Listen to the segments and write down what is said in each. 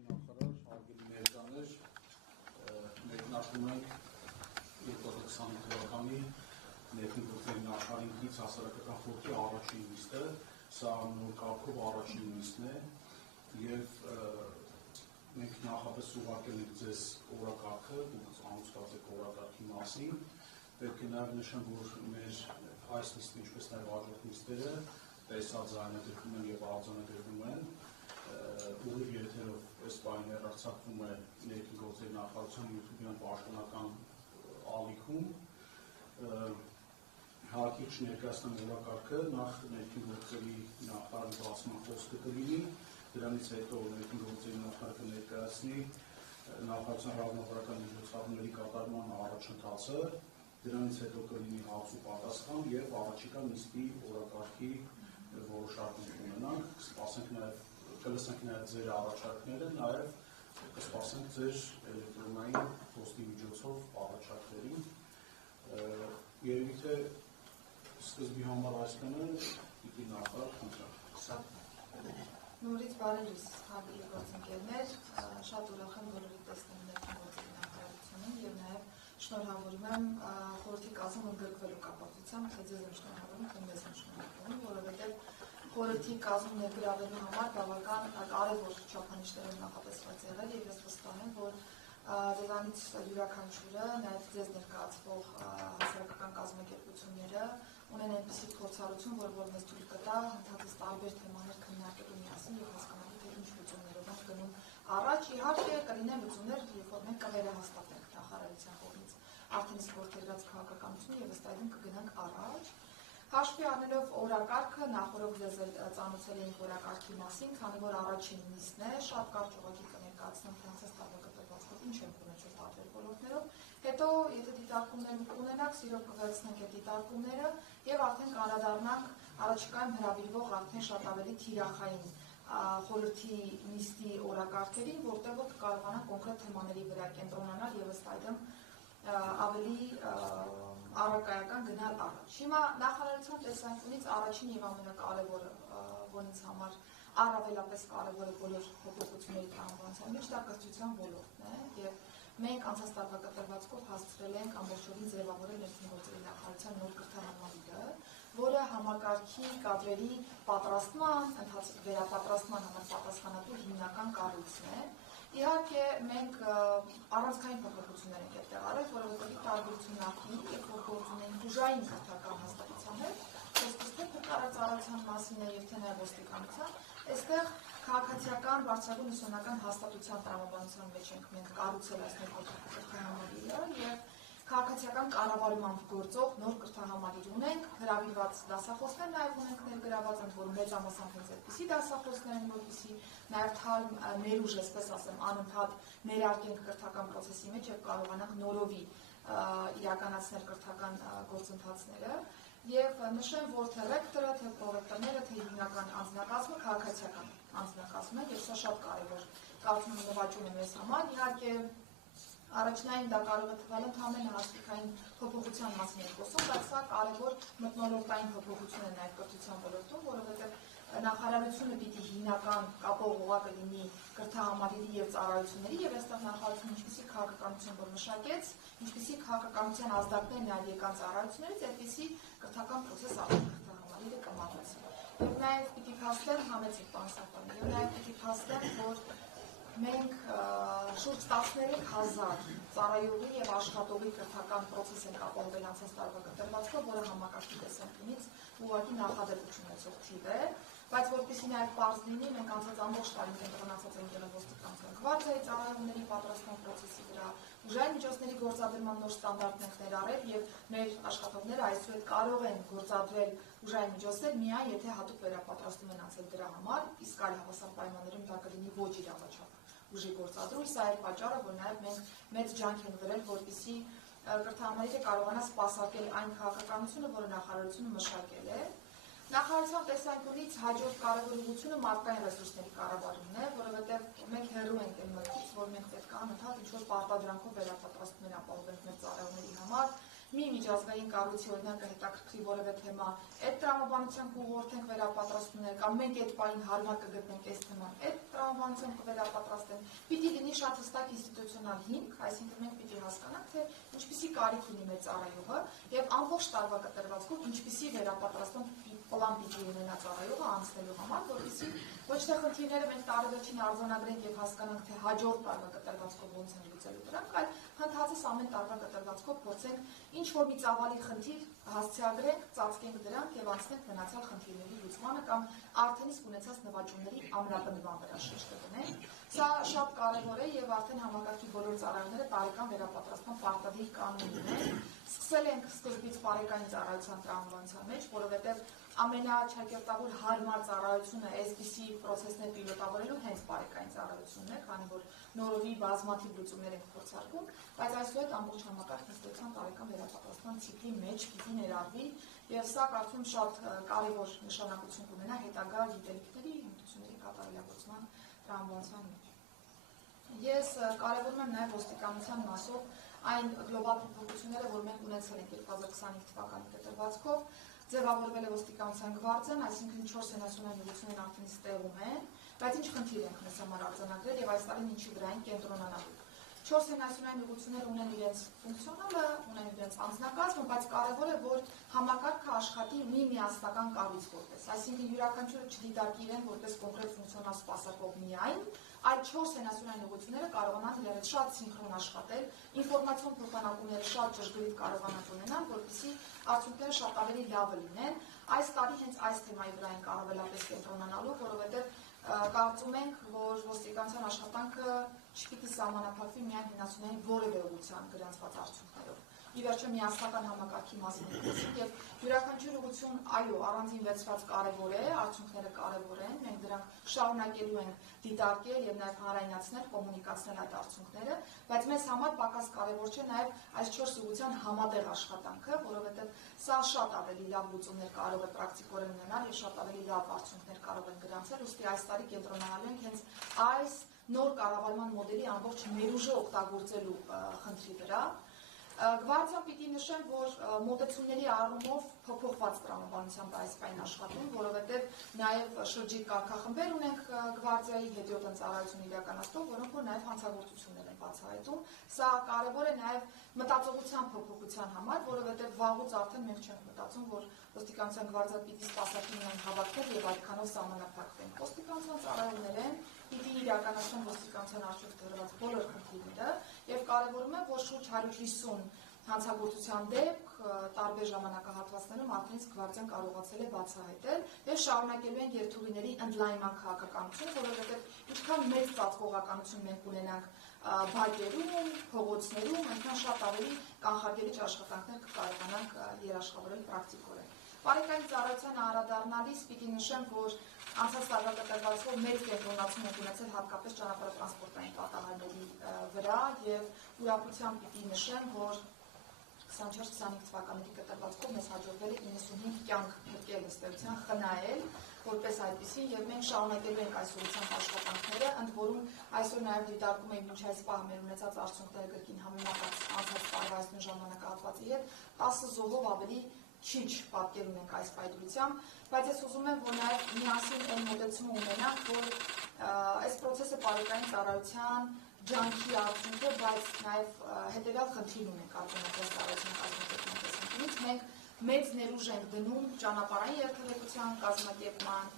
նախարար, հարգելի ներկաներ, մեկնարկում ենք 2020 թվականի ներքին գործերի նախարարինքից հասարակական խորհրդի առաջին նիստը, սա նոր կարգով առաջին նիստն է եւ մենք նախապես ուղարկել ենք ձեզ օրակարգը, դուք ամուսնացել եք օրակարգի մասին, պետք է նաեւ նշեմ, որ մեր այս նիստը, ինչպես նաեւ հաջորդ նիստերը տեսած ձայնագրվում են եւ արձանագրվում են ուղիղ եթերով այս պահին հեռարձակվում է ներքին գործերի նախարարության YouTube-յան պաշտոնական ալիքում հակիչ ներկայացնեմ օրակարգը նախ ներքին գործերի նախարարի բացման խոսքը կլինի դրանից հետո ներքին գործերի նախարարը ներկայացնի նախարարության ռազմավարական միջոցառումների կատարման առաջընթացը դրանից հետո կլինի հարց ու պատասխան եւ առաջիկա նիստի օրակարգի որոշարկներ ունենանք կսպասենք նաեւ կլսենք նաև ձեր առաջարկները, նաև կսպասենք ձեր էլեկտրոնային փոստի միջոցով առաջարկներին։ Երևի թե սկզբի համար այսքանը պիտի նախարար խնդրեմ։ Նորից բարերիս հարգելի գործընկերներ, շատ ուրախ եմ բոլորի տեսնում ներքին գործերի նախարարությունում եւ նաև շնորհավորում եմ խորհրդի կազմում ընդգրկվելու կապակցությամբ, թե ձեզ եմ շնորհավորում, թե մեզ եմ շնորհավորում, որովհետեւ խորհրդի կազմում ներգրավելու համար բավական կարևոր չափանիշներով նախատեսված եղել եւ ես վստահ եմ, որ դրանից յուրաքանչյուրը նաեւ ձեզ ներկայացվող հասարակական կազմակերպությունները ունեն այնպիսի փորձառություն, որ մեզ թույլ կտա ընդհանրապես տարբեր թեմաներ քննարկելու միասին եւ հասկանալու թե ինչ լուծումներով ենք գնում առաջ։ Իհարկե կլինեն լուծումներ, երբ որ մենք կվերահաստատենք նախարարության կողմից արդեն իսկ որդեգրած քաղաքականությունը եւ ըստ այդմ կգնանք առաջ։ Հաշվի առնելով օրակարգը, նախորդ ձեզ ծանոթացել էինք օրակարգի մասին, քանի որ առաջին նիստն է, շատ կարճ ուղղակի կներկայացնեմ ֆրանսիաս տարբերակապատված ինչ ենք ունեցել տարբեր ոլորտներով, հետո եթե դիտարկումներ կունենաք, սիրով կվերցնենք այդ դիտարկումները եւ արդեն կանդրադառնանք առաջիկայում հրավիրվող արդեն շատ ավելի թիրախային խորհրդի նիստի օրակարգերին, որտեղ որ կարողանանք կոնկրետ թեմաների վրա կենտրոնանալ եւ ըստ այդմ ավելի առարկայական գնալ առաջ։ Հիմա նախարարության տեսանկյունից առաջին եւ ամենակարևորը, որից համար առավելապես կարևորը բոլոր փոփոխությունների տրամադրության մեջ դա կրթության ոլորտն է եւ մենք անցած տարվա կտրվածքով հասցրել ենք ամբողջովին ձևավորել ներքին գործերի նախարարության նոր կրթահամալիրը, որը համակարգի կադրերի պատրաստման, ընթացիկ վերապատրաստման համար պատասխանատու հիմնական կառույցն է։ Իհարկե մենք առանցքային փոփոխություններ ենք այդտեղ արել, որովհետեւ տարբերություն նախին, երբ որ գործում էին ուժային կրթական հաստատության հետ, խոսքս թե փոխարարության մասին է եւ թե նաեւ ոստիկանության, այստեղ քաղաքացիական բարձրագույն ուսումնական հաստատության տրամաբանության մեջ ենք մենք կառուցել այս նոր կրթահամալիրը եւ քաղաքացիական կառավարմամբ գործող նոր կրթահամալիր ունենք, հրավիրված դասախոսներ նաև ունենք ներգրաված, ընդ որում մեծամասամբ հենց այդպիսի դասախոսներ են, որպեսզի նաև թարմ ներուժ, այսպես ասեմ, անընդհատ ներարկենք կրթական process-ի մեջ եւ կարողանանք նորովի իրականացնել կրթական գործընթացները եւ նշեմ, որ թե ռեկտորը, թե պրոռեկտորները, թե հիմնական անձնակազմը քաղաքացիական անձնակազմ է եւ սա շատ կարեւոր կարծում եմ նվաճում է մեզ համար, իհարկե Առաջնային դա կարող է թվալ ընդհանրեն հաստիկային փոփոխության մասին ենք խոսում, բայց սա կարևոր մթնոլորտային փոփոխություն է նաև կրթության ոլորտում, որովհետև նախարարությունը պիտի հիմնական կապող ուղղակը լինի կրթահամալիրի եւ ծառայությունների եւ այստեղ նախարարությունը ինչպիսի քաղաքականություն որ մշակեց, ինչպիսի քաղաքականության ազդակներ նաև եկան ծառայություններից, այդպիսի կրթական process ապա կրթահամալիրը կմատուցի։ Եվ նաև պիտի փաստեմ համեցիկ բանսապանը, եւ նաև պիտի փաստեմ, որ մենք շուրջ 13,000 ծառայողի եւ աշխատողի կրթական process ենք ապահովել անցած տարվա կտրվածքով, որը համակարգի տեսանկյունից ուղղակի նախադեպություն ունեցող թիվ է, բայց որպեսզի նաեւ պարզ լինի, մենք անցած ամբողջ տարին կենտրոնացած ենք եղել ոստիկանության գվարդիայի ծառայողների պատրաստման process-ի վրա, ուժային միջոցների գործադրման նոր ստանդարտներ ենք ներառել եւ մեր աշխատողները այսօր կարող են գործադրել ուժային միջոցներ միայն եթե հատուկ վերապատրաստում են անցել դրա համար, իսկ այլ հավասար պայմաններում դա կլինի ոչ իրավաչափ ուժի գործադրում, սա է պատճառը, որ նաև մենք մեծ ջանք ենք դրել, որպեսզի կրթահամալիրը կարողանա սպասարկել այն քաղաքականությունը, որը նախարարությունը մշակել է։ Նախարարության տեսանկյունից հաջորդ կարևոր ուղղությունը մարդկային ռեսուրսների կառավարումն է, որովհետև մենք հեռու ենք այն մտքից, որ մենք պետք է անընդհատ ինչ-որ պարտադրանքով վերապատրաստումներ ապահովենք մեր ծառայողների համար, մի միջազգային կառույցի օրինակը հետաքրքրի որևէ թեմա, այդ տրամաբանությամբ ուղղորդենք վերապատրաստումներ, կամ մենք այդ պահին հարմար կգտնենք այս թեման, այդ տրամաբանությամբ կվերապատրաստենք, պիտի լինի շատ հստակ ինստիտուցիոնալ հիմք, այսինքն մենք պիտի հասկանանք, թե ինչպիսի կարիք ունի մեր ծառայողը եւ ամբողջ տարվա կտրվածքով ինչպիսի վերապատրաստում պլան պիտի ունենա ծառայողը անցնելու համար, որպեսզի ոչ թե խնդիրները մենք տարեվերջին արձանագրենք եւ հասկանանք, թե հաջորդ տարվա կտրվածքով ոնց են լուծելու դրանք, այլ հնդհածս ամեն տարվա կտրվածքով փորձենք ինչ որ մի ծավալի խնդիր հասցեագրենք, ծածկենք դրանք եւ անցնենք մնացյալ խնդիրների լուծմանը կամ արդեն իսկ ունեցած նվաճումների ամրապնդման վրա շեշտը դնենք։ Սա շատ կարևոր է եւ արդեն համակարգի բոլոր ծառայողները տարեկան վերապատրաստման պարտադիր կանոն ունեն։ Սկսել ենք սկզբից բարեկային ծառայության տրամաբանության մեջ, որովհետեւ ամենաչակերտավոր հարմար ծառայությունը այսպիսի պրոցեսներ պիլոտավորելու հենց բարեկային ծառայությունն է, քանի որ նորովի բազմաթիվ լուծումներ ենք փորձարկում, բայց այսուհետ ամբողջ համակարգ հստակության տարեկան վերապատրաստման ցիկլի մեջ պիտի ներառվի եւ սա կարծում շատ կարևոր նշանակություն կունենա հետագա գիտելիքների հմտությունների կատարելագործման տրամաբանության մեջ։ Ես կարևորում եմ նաեւ ոստիկանության մասով այն գլոբալ փոփոխությունները, որ մենք ունեցել ենք 2025 թվականի կտրվածքով, ձևավորվել է ոստիկանության գվարդիան, այսինքն 4 հենասյունային ուղղություններն արդեն ստեղում են, բայց ինչ խնդիր ենք մեզ համար արձանագրել եւ այս տարին ինչի վրա են կենտրոնանալու։ 4 հենասյունային ուղղությունները ունեն իրենց ֆունկցիոնալը, ունեն իրենց անձնակազմը, բայց կարևոր է, որ համակարգը աշխատի մի միասնական կառույց որպես, այսինքն յուրաքանչյուրը չդիտարկի իրեն որպես կոնկրետ ֆունկցիոնալ սպասարկող միայն, այլ 4 հենասյունային ուղղությունները կարողանան իրենց շատ սինխրոն աշխատել, ինֆորմացիոն փոխանակումները շատ ճշգրիտ կարողանան ունենան, որպեսզի արդյունքները շատ ավելի լավը լինեն։ Այս տարի հենց այս թեմայի վրա ենք առավելապես կենտրոնանալու, որովհետև կարծում ենք, որ ոստիկանության աշխատանքը չպիտի սահմանափակվի միայն հենասյունային որևէ ուղղության գրանցված արդյունքներով։ Ի վերջո միասնական համակարգի մասին ենք եւ յուրաքանչյուր ուղղություն, այո, առանձին վերցված կարեւոր է, արդյունքները կարեւոր են, մենք դրանք շարունակելու ենք դիտարկել եւ նաեւ հանրայնացնել, կոմունիկացնել այդ արդյունքները, բայց մեզ համար պակաս կարեւոր չէ նաեւ այս 4 ուղղության համատեղ աշխատանքը, որովհետեւ սա շատ ավելի լավ լուծումներ կարող է պրակտիկորեն ունենալ եւ շատ ավելի լավ արդյունքներ կարող են գրանցել, ուստի այս տարի կենտրոնանալու ենք հենց այս նոր կառավարման մոդելի ամբողջ ներուժը օգտագործելու խնդրի վրա։ Գվարդիան պիտի նշեմ, որ մոտեցումների առումով փոփոխված տրամաբանությամբ այս պայն աշխատում, որովհետև նաև շրջիկ կարգախմբեր ունենք գվարդիայի հետիոտ ընծառայություն իրականացնող, որոնք որ նաև հանցագործություններ են բացահայտում։ Սա կարևոր է նաև մտածողության փոփոխության համար, որովհետև վաղուց արդեն մենք չենք մտածում, որ ոստիկանության գվարդիա պիտի սպասարկի միայն հավաքներ եւ այդքանով սահմանափակվեն։ Ոստիկանության ծառայողներ են, պիտի իրականացնեն ոստիկանության առջև դրված բոլոր խնդիրները եւ կարևորում է, որ շուրջ 150 հանցագործության դեպք տարբեր ժամանակահատվածներում արդեն իսկ գվարդիան կարողացել է բացահայտել եւ շարունակելու են երթուղիների ընդլայնման քաղաքականություն, որովհետեւ ինչքան մեծ ծածկողականություն մենք ունենանք բակերում, փողոցներում, այնքան շատ ավելի կանխարգելիչ աշխատանքներ կկարողանանք երաշխավորել պրակտիկորեն։ Բարեկային ծառայության անդրադառնալիս պիտի նշեմ, որ անցած տարվա կտրվածքով մեծ կենտրոնացում ենք ունեցել հատկապես ճանապարհատրանսպորտային պատահարների վրա եւ ուրախությամբ պիտի նշեմ, որ 24-25 թվականների կտրվածքով մեզ հաջողվել է 95 կյանք փրկել ըստ էության խնայել որպես այդպեսին եւ մենք շարունակելու ենք այս ուղղությամբ աշխատանքները, ընդ որում այսօր նաեւ դիտարկում ենք մինչ այս պահ մեր ունեցած արդյունքները կրկին համեմատած անցած տարվա այս ժամանակահատվածի հետ 10 զոհով ավելի քիչ պատկեր ունենք այս պայծրությամբ, բայց ես ուզում եմ, որ նաև միասին այն մոտեցումը ունենանք, որ այս process-ը բարեկային ծառայության ջանքի արդյունք է, բայց նաև հետևյալ խնդիր ունենք արտոնական ծառայության կազմակերպման տեսանկյունից, մենք մեծ ներուժ ենք դնում ճանապարհային երթևեկության կազմակերպման,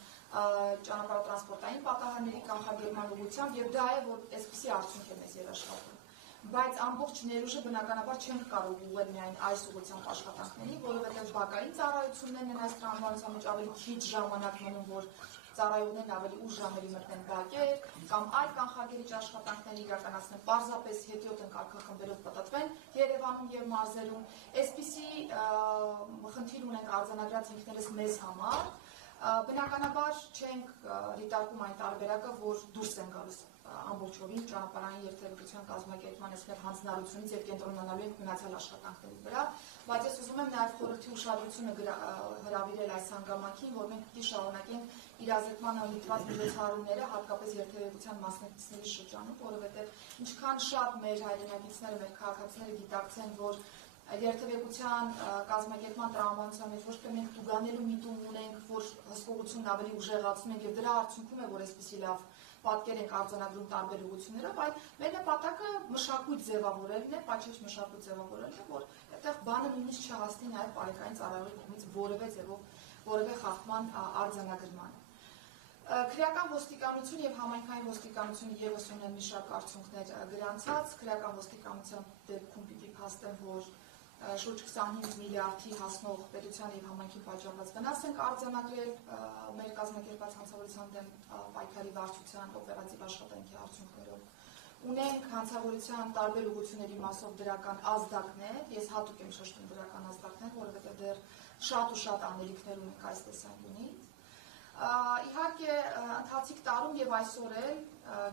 ճանապարհատրանսպորտային պատահարների կանխարգելման ուղղությամբ եւ դա է, որ այսպիսի արդյունք է մեզ երաշխավորում։ Բայց ամբողջ ներուժը բնականաբար չենք կարող ուղղել միայն այս ուղղությամբ աշխատանքների, որովհետև բակային ծառայություններն են այս տրամաբանության մեջ ավելի քիչ ժամանակ մնում, որ ծառայողներն ավելի ուշ ժամերի մտնեն բակեր, կամ այլ կանխարգելիչ աշխատանքներ իրականացնեն, պարզապես հետիոտ ընկալքախմբերով պատտվեն Երևանում եւ մարզերում։ Այսպիսի խնդիր ունենք արձանագրած ինքներս մեզ համար։ Բնականաբար չենք դիտարկում այն տարբերակը, որ դուրս են գալիս ամբողջովին ճանապարհային երթևեկության կազմակերպման այսպես հանձնարարությունից եւ կենտրոնանալու ենք մնացյալ աշխատանքների վրա, բայց ես ուզում եմ նաեւ խորհրդի ուշադրությունը հրավիրել այս հանգամանքին, որ մենք պիտի շարունակենք իրազեկմանը միտված միջոցառումները, հատկապես երթևեկության մասնակիցների շրջանում, որովհետեւ ինչքան շատ մեր հայրենակիցները, մեր քաղաքացիները գիտակցեն, որ երթևեկության կազմակերպման տրամաբանության մեջ ոչ թե մենք տուգանելու միտում ունենք, որ հսկողությունն ավելի ուժեղացնում ենք եւ դրա արդյունքում է, որ այսպիսի լավ պատկեր ենք արձանագրում տարբեր ուղղություններով, այլ մեր նպատակը մշակույթ ձևավորելն է, պատշաճ մշակույթ ձևավորելն է, որ այդտեղ բանը նույնիսկ չհասնի նաեւ բարեկային ծառայողի կողմից որևէ ձևով որևէ խախտման արձանագրման։ Քրեական ոստիկանություն եւ համայնքային ոստիկանությունը եւս ունեն մի շարք արդյունքներ գրանցած, քրեական ոստիկանության դեպքում պիտի փաստեն, որ շուրջ 25 միլիարդի հասնող պետության եւ համայնքի պատճառված վնաս ենք արձանագրել մեր կազմակերպած հանցավորության դեմ պայքարի վարչության օպերատիվ աշխատանքի արդյունքներով։ Ունենք հանցավորության տարբեր ուղղությունների մասով դրական ազդակներ, ես հատուկ եմ շեշտում դրական ազդակներ, որովհետեւ դեռ շատ ու շատ անելիքներ ունենք այս տեսանկյունից։ Իհարկե ընթացիկ տարում եւ այսօր էլ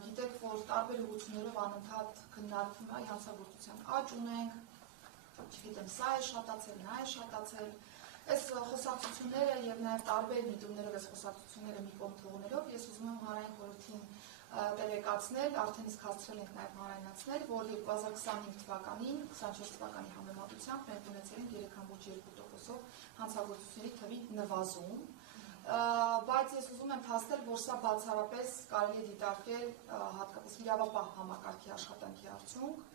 գիտեք, որ տարբեր ուղղություններով անընդհատ քննարկվում է հանցագործության աճ ունենք, չգիտեմ, սա է շատացել, նա է շատացել, այս խոսակցությունները եւ նաեւ տարբեր միտումներով այս խոսակցությունները մի կողմ թողնելով ես ուզում եմ հանրային խորհրդին տեղեկացնել, արդեն իսկ հասցրել ենք նաեւ հանրայնացնել, որ 2025 թվականին, 24 թվականի համեմատությամբ մենք ունեցել ենք 3.2%-ով հանցագործությունների թվի նվազում, բայց ես ուզում եմ փաստել, որ սա բացառապես կարելի է դիտարկել հատկապես իրավապահ համակարգի աշխատանքի արդյունք,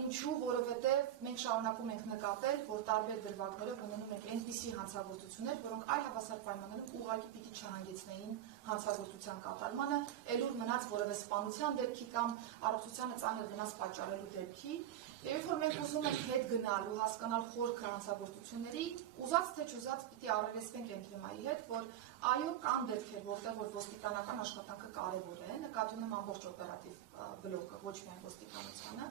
ինչու, որովհետև մենք շարունակում ենք նկատել, որ տարբեր դրվագներով ունենում ենք այնպիսի հանցագործություններ, որոնք այլ հավասար պայմաններում ուղղակի պիտի չհանգեցնեին հանցագործության կատարմանը, ելուր մնաց որևէ սպանության դեպքի կամ առողջությանը ծանր վնաս պատճառելու դեպքի, եւ երբ որ մենք ուզում ենք հետ գնալ ու հասկանալ խորքը հանցագործությունների, ուզած թե չուզած պիտի առերեսվենք այն թեմայի հետ, որ այո, կան դեպքեր, որտեղ որ ոստիկանական աշխատանքը կարևոր է, նկատի ունեմ ամբողջ օպերատիվ բլոկը, ոչ միայն ոստիկանությանը,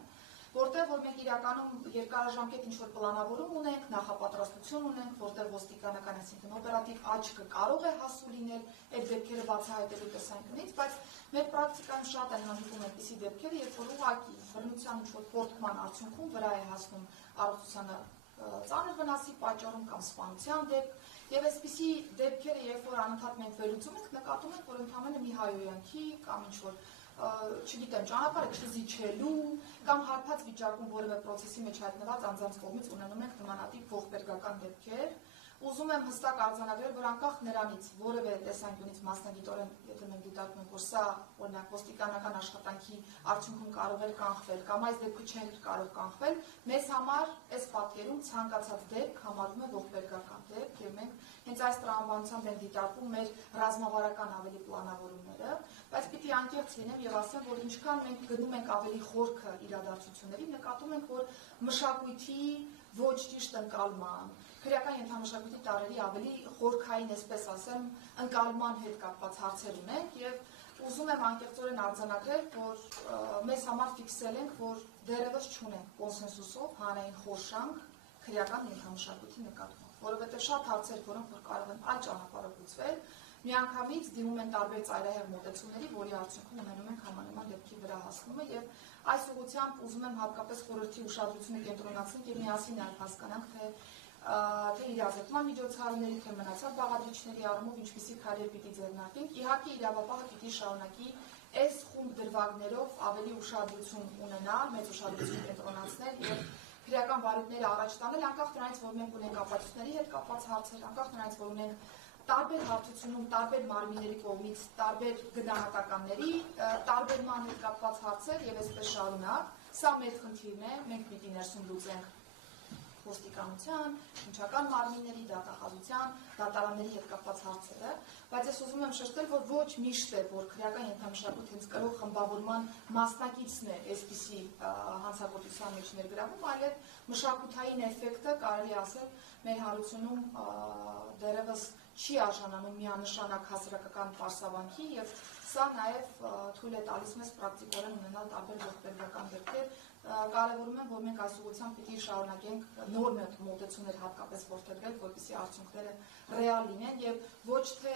որտեղ որ մենք իրականում երկարաժամկետ ինչ-որ պլանավորում ունենք, նախապատրաստություն ունենք, որտեղ ոստիկանական, այսինքն օպերատիվ աճքը կարող է հասու լինել այդ դեպքերը բացահայտելու տեսանկյունից, բայց մեր պրակտիկայում շատ են հանդիպում այնպիսի դեպքերը, երբ որ ուղղակի բռնության ինչ-որ պորտման արդյունքում վրա է հասնում առողջությանը ծանր վնասի պատճառում կամ սպանության դեպք, եւ այսպիսի դեպքերը, երբ որ անընդհատ մենք վերլուծում ենք, նկատում ենք, որ ընդհանրապես մի հայոյանքի կամ ինչ-որ չգիտեմ, ճանապարհը չզիջելու կամ հարբած վիճակում որևէ process-ի մեջ հայտնված անձանց կողմից ունենում ենք նմանատիպ ողբերգական դեպքեր։ Ուզում եմ հստակ արձանագրել, որ անկախ նրանից որևէ տեսանկյունից մասնագիտորեն, եթե մենք դիտարկում ենք, որ սա օրինակ ոստիկանական աշխատանքի արդյունքում կարող է կանխվել կամ այս դեպքը չէր կարող կանխվել, մեզ համար այս պատկերում ցանկացած դեպք համարվում է ողբերգական դեպք եւ մենք հենց այս տրամաբանությամբ ենք դիտարկում մեր ռազմավարական ավելի պլանավորումները, բայց պիտի անկեղծ լինեմ եւ ասեմ, որ ինչքան մենք գնում ենք ավելի խորքը իրադարձությունների, նկատում ենք, որ մշակույթի ոչ ճիշտ ընկալման, քրեական ենթամշակույթի տարրերի ավելի խորքային, այսպես ասեմ, ընկալման հետ կապված հարցեր ունենք եւ ուզում եմ անկեղծորեն արձանագրել, որ մեզ համար ֆիքսել ենք, որ դեռևս չունենք կոնսենսուսով հանրային խորշանք քրեական ենթամշակույթի նկատմամբ, որովհետեւ շատ հարցեր, որոնք որ կարող են այլ ճանապարհով լուծվել, միանգամից դիմում են տարբեր ծայրահեղ մոտեցումների, որի արդյունքում ունենում ենք համանման դեպքի վրա հասնումը եւ այս ուղղությամբ ուզում եմ հատկապես խորհրդի ուշադրությունը կենտրոնացնել եւ միասին նաեւ հասկանանք, թե իրազեկման միջոցառումների, թե մնացած բաղադրիչների առումով ինչպիսի քայլեր պիտի ձեռնարկենք։ Իհարկե իրավապահը պիտի շարունակի այս խումբ դրվագներով ավելի ուշադրություն ունենալ, մեծ ուշադրություն կենտրոնացնել եւ քրեական վարույթները առաջ տանել, անկախ նրանից, որ մենք ունենք ապացույցների հետ կապված հարցեր, անկախ նրանից, որ ունենք տարբեր հարթությունում, տարբեր մարմինների կողմից, տարբեր գնահատականների, տարբերման հետ կապված հարցեր եւ այսպես շարունակ, սա մեր խնդիրն է, մենք պիտի ներսում լուծենք ոստիկանության, շնչական մարմինների, դատախազության, դատարանների հետ կապված հարցերը, բայց ես ուզում եմ շեշտել, որ ոչ միշտ է, որ քրեական ենթամշակույթ հենց կրող խմբավորման մասնակիցն է այսպիսի հանցագործության մեջ ներգրավում, այլ մշակութային էֆեկտը կարելի ասել մեր հարությունում դեռևս չի արժանանում միանշանակ հասարակական պարսավանքի եւ սա նաեւ թույլ է տալիս մեզ պրակտիկորեն ունենալ տարբեր ողբերգական դեպքեր, կարևորում եմ, որ մենք այս ուղղությամբ պիտի շարունակենք նոր մոտեցումներ հատկապես որդեգրել, որպեսզի արդյունքները ռեալ լինեն եւ ոչ թե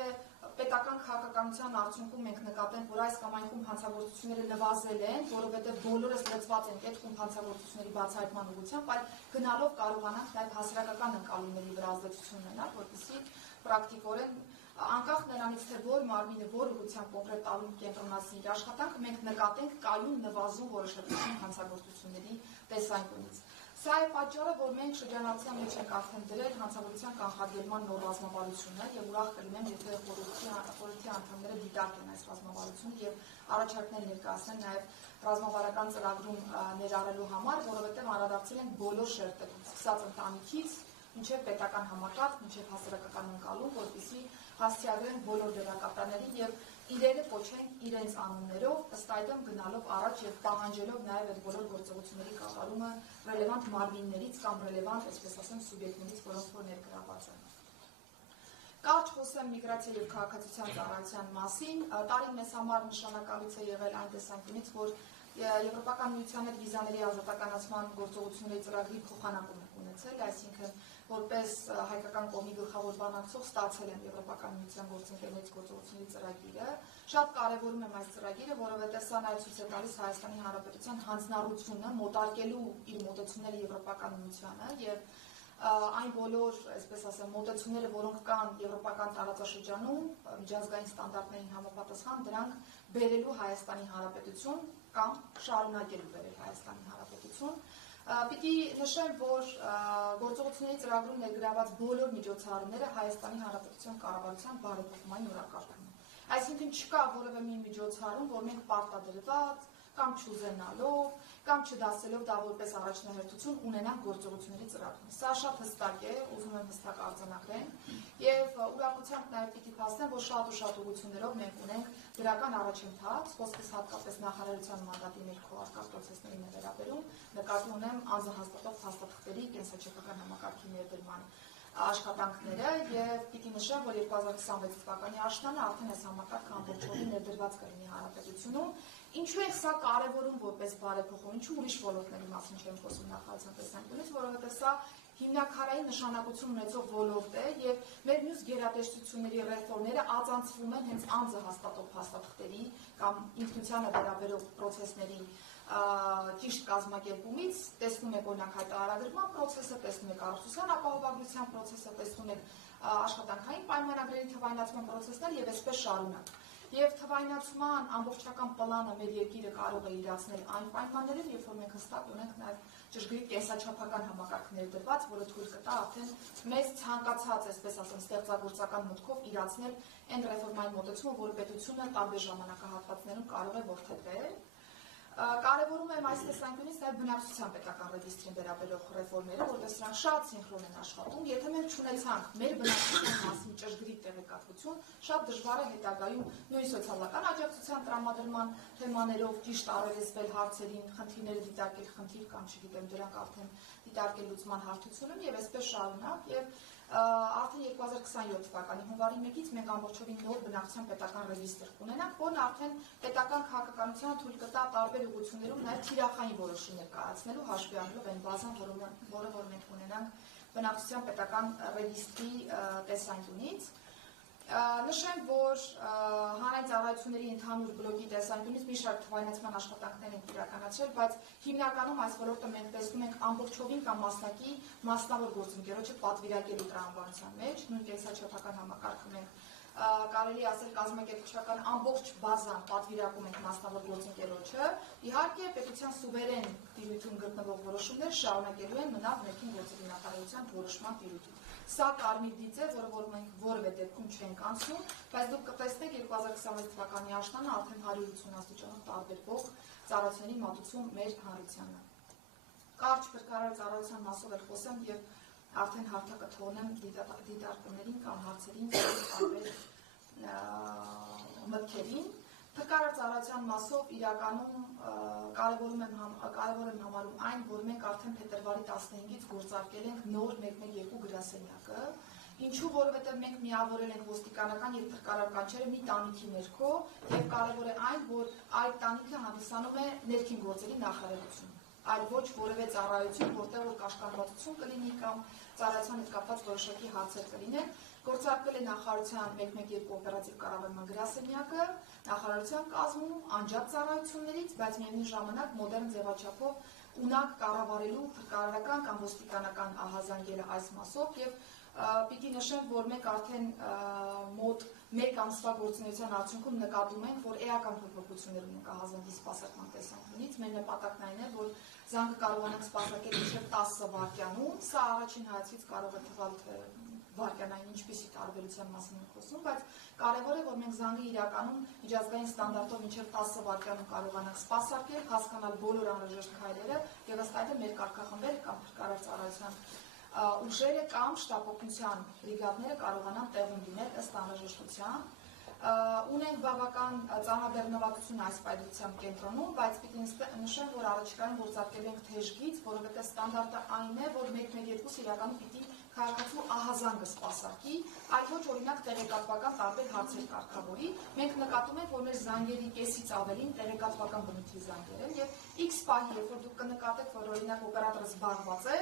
պետական քաղաքականության արդյունքում մենք նկատենք, որ այս կամ այն խումբ հանցագործությունները նվազել են, որովհետեւ բոլորս լծված ենք այդ խումբ հանցագործությունների բացահայտման ուղղությամբ, այլ գնալով կարողանանք նաեւ հասարակական ընկալումների վրա ազդեցություն ունենալ, որպեսզի պրակտիկորեն անկախ նրանից, թե որ մարմինը որ ուղղությամբ կոնկրետ տալու կենտրոնացնի իր աշխատանքը, մենք նկատենք կայուն նվազում որոշակի հանցագործությունների տեսանկյունից։ Սա է պատճառը, որ մենք շրջանառության մեջ ենք արդեն դրել հանցավորության կանխարգելման նոր ռազմավարությունը եւ ուրախ կլինեմ, եթե խորհրդի անդամները դիտարկեն այս ռազմավարությունը եւ առաջարկներ ներկայացնեն նաեւ ռազմավարական ծրագրում ներառելու համար, որովհետեւ անդրադարձել ենք բոլոր շերտերին, սկսած ընտանիքից մինչև պետական համակարգ, մինչև հասարակական ընկալում, որպեսզի հասցեագրեն բոլոր դերակատարներին եւ իրերը կոչենք իրենց անուններով, ըստ այդմ գնալով առաջ եւ պահանջելով նաեւ այդ բոլոր գործողությունների կատարումը ռելևանտ մարմիններից կամ ռելևանտ, այսպես ասեմ, սուբյեկտներից, որոնք որ ներգրաված են։ Կարճ խոսեմ միգրացիա եւ քաղաքացիության ծառայության մասին։ Տարին մեզ համար նշանակալից է եղել այն տեսանկյունից, որ Եվրոպական միության հետ վիզաների ազատականացման գործողությունների ծրագրի փոխանակում ենք ունեցել, այսինքն որպես հայկական կողմի գլխավոր բանակցող ստացել եմ Եվրոպական միության գործընկերներից գործողությունների ծրագիրը։ Շատ կարևորում եմ այս ծրագիրը, որովհետև սա նաև ցույց է տալիս Հայաստանի Հանրապետության հանձնառությունը մոտարկելու իր մոտեցումները Եվրոպական միությանը եւ այն բոլոր, այսպես ասեմ, մոտեցումները, որոնք կան եվրոպական տարածաշրջանում, միջազգային ստանդարտներին համապատասխան, դրանք բերելու Հայաստանի Հանրապետություն կամ շարունակելու բերել Հայաստանի Հանրապետություն։ Պիտի նշեմ, որ գործողությունների ծրագրում ներգրաված բոլոր միջոցառումները Հայաստանի Հանրապետության կառավարության բարեփոխումային օրակարգում են։ Այսինքն չկա որևէ մի միջոցառում, որ մենք պարտադրված կամ չուզենալով, կամ չդասելով դա որպես առաջնահերթություն ունենանք գործողությունների ծրագրում։ Սա շատ հստակ է, ուզում եմ հստակ արձանագրենք, եւ ուրախությամբ նաեւ պիտի փաստեմ, որ շատ ուղղություններով մենք ունենք դրական առաջընթաց, խոսքս հատկապես նախարարության մանդատի ներքո արկա պրոցեսներին է վերաբերում, նկատի ունեմ անձահաստատող փաստաթղթերի կենսաչափական համակարգի ներդրման աշխատանքները եւ պիտի նշեմ, որ 2026 թվականի աշնանը արդեն այս համակարգը ամբողջովին ներդրված կլինի Հանրապետությունում։ Ինչու է սա կարևորում որպես բարեփոխում, ինչու ուրիշ ոլորտների մասին չեմ խոսում նախարարության տեսանկյունից, որովհետեւ սա հիմնակարային նշանակություն ունեցող ոլորտ է եւ մեր մյուս գերատեսչությունների ռեֆորմները ածանցվում են հենց անձահաստատող փաստաթղթերի կամ ինքնությանը վերաբերող պրոցեսների ճիշտ կազմակերպումից, տեսնում եք օրինակ հայտարարագրման պրոցեսը, տեսնում եք առողջության ապահովագրության պրոցեսը, տեսնում եք աշխատանքային պայմանագրերի թվայնացման պրոցեսներ եւ այսպես շարունակ։ Եվ թվայնացման ամբողջական պլանը մեր երկիրը կարող է իրացնել այն պայմաններում, երբ որ մենք հստակ ունենք նաեւ ճշգրիտ կենսաչափական համակարգ ներդրված, որը թույլ կտա արդեն մեզ ցանկացած, այսպես ասեմ, ստեղծագործական մտքով իրացնել այն ռեֆորմային մոտեցումը, որը պետությունը տարբեր ժամանակահատվածներում կարող է որդեգրել։ Կարևորում եմ այս տեսանկյունից նաև բնակչության պետական ռեգիստրին վերաբերող ռեֆորմերը, որտեղ սրանք շատ սինխրոն են աշխատում։ Եթե մենք չունեցանք մեր բնակչության մասին ճշգրիտ տեղեկատվություն, շատ դժվար է հետագայում նույն սոցիալական աջակցության տրամադրման թեմաներով ճիշտ առերեսվել հարցերին, խնդիրները դիտարկել խնդիր կամ չգիտեմ, դրանք արդեն դիտարկել լուծման հարթությունում եւ այսպես շարունակ եւ արդեն 2027 թվականի հունվարի 1-ից մենք ամբողջովին նոր բնակչության պետական ռեգիստր կունենանք, որն արդեն պետական քաղաքականությանը թույլ կտա տարբեր ուղղություններում նաև թիրախային որոշումներ կայացնելու հաշվի առնելով այն բազան, որը որ մենք ունենանք բնակչության պետական ռեգիստրի տեսանկյունից։ Նշեմ, որ հանրային ծառայությունների ընդհանուր բլոկի տեսանկյունից մի շարք թվայնացման աշխատանքներ են իրականացրել, բայց հիմնականում այս ոլորտը մենք տեսնում ենք ամբողջովին կամ մասնակի մասնավոր գործընկերոջը պատվիրակելու տրամաբանության մեջ, նույն կենսաչափական համակարգում ենք կարելի ասել կազմակերպչական ամբողջ բազան պատվիրակում ենք մասնավոր գործընկերոջը, իհարկե պետության սուվերեն տիրույթում գտնվող որոշումներ շարունակելու են մնալ ներքին գործերի նախարարության որոշման տիրույթում։ Սա կարմիր դիծ է, որը մենք որևէ դեպքում չենք անցնում, բայց դուք կտեսնեք 2026 թվականի աշնանը արդեն 180 աստիճանով տարբերվող ծառայությունների մատուցում մեր հանրությանը։ Կարճ փրկարար ծառայության մասով էլ խոսեմ եւ արդեն հարթակը թողնեմ դիտարկումներին կամ հարցերին տարբեր մտքերին։ Փրկարար ծառայության մասով իրականում կարևոր եմ համարում այն, որ մենք արդեն փետրվարի 15-ից գործարկել ենք նոր 112 գրասենյակը, ինչու որովհետև մենք միավորել ենք ոստիկանական եւ փրկարար կանչերը մի տանիքի ներքո եւ կարևոր է այն, որ այդ տանիքը հանդիսանում է ներքին գործերի նախարարություն, այլ ոչ որևէ ծառայություն, որտեղ որ կաշկանդվածություն կլինի կամ ծառայության հետ կապված որոշակի հարցեր կլինեն։ Գործարկվել է նախարարության 112 օպերատիվ կառավարման գրասենյակը, նախարարության կազմում անջատ ծառայություններից, բայց միևնույն ժամանակ մոդեռն ձևաչափով ունակ կառավարելու փրկարարական կամ ոստիկանական ահազանգելը այս մասով եւ Պիտի նշեմ, որ մենք արդեն մոտ 1 ամսվա գործունեության արդյունքում նկատում ենք, որ էական փոփոխություններ ունենք ահազանգի սպասարկման տեսանկյունից։ Մեր նպատակն այն է, որ զանգը կարողանանք սպասարկել մինչև 10 վայրկյանում։ Սա առաջին հայացքից կարող է թվալ վայրկյանային ինչպիսի տարբերության մասին ենք խոսում, բայց կարևոր է, որ մենք զանգը իրականում միջազգային ստանդարտով մինչև 10 վայրկյանում կարողանանք սպասարկել, հասկանալ բոլոր անհրաժեշտ քայլերը եւ ըստ այդմ մեր կարգախմբերը կամ փրկարար ծառայության ուժերը կամ շտապօգնության բրիգադները կարողանան տեղում լինել ըստ անհրաժեշտության։ Ունենք բավական ծանրաբեռնվածություն այս պայծրությամբ կենտրոնում, բայց պիտի նշեմ, որ առաջիկայում գործարկելու ենք թեժ գիծ, որովհետև ստանդարտը այն է, որ 112 իրականում պիտի քաղաքացու ահազանգը սպասարկի, այլ ոչ օրինակ տեղեկատվական տարբեր հարցեր կարգավորի։ Մենք նկատում ենք, որ մեր զանգերի կեսից ավելին տեղեկատվական բնույթի զանգեր են եւ X պահի, երբ որ դուք կնկատեք, որ օրինակ օպերատորը զբաղված է,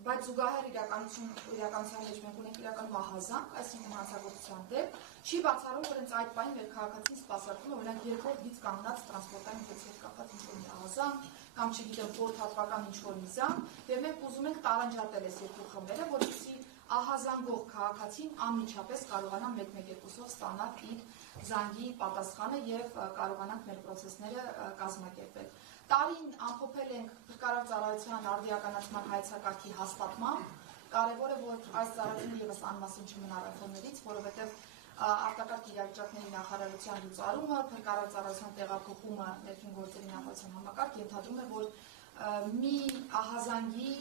բայց զուգահեռ իրականության մեջ մենք ունենք իրականում ահազանգ, այսինքն հանցագործության դեպք, չի բացառում, որ հենց այդ պահին մեր քաղաքացին սպասարկում է օրինակ երկրորդ գիծ կանգնած տրանսպորտային միջոցով կապված ինչ-որ մի ահազանգ կամ չգիտեմ խորհրդատվական ինչ-որ մի զանգ, եւ մենք ուզում ենք տարանջատել այս երկու խմբերը, որպեսզի ահազանգող քաղաքացին անմիջապես կարողանա 112-ով ստանալ իր զանգի պատասխանը եւ կարողանանք մեր process-ները կազմակերպել։ Տարին ամփոփել ենք փրկարար ծառայության արդիականացման հայեցակարգի հաստատմամբ։ Կարևոր է, որ այս ծառայությունը եւս անմասն չմնա ռեֆորմներից, որովհետեւ արտակարգ իրավիճակների նախարարության լուծարումը, փրկարար ծառայության տեղափոխումը ներքին գործերի նախարարության համակարգ ենթադրում է, որ մի ահազանգի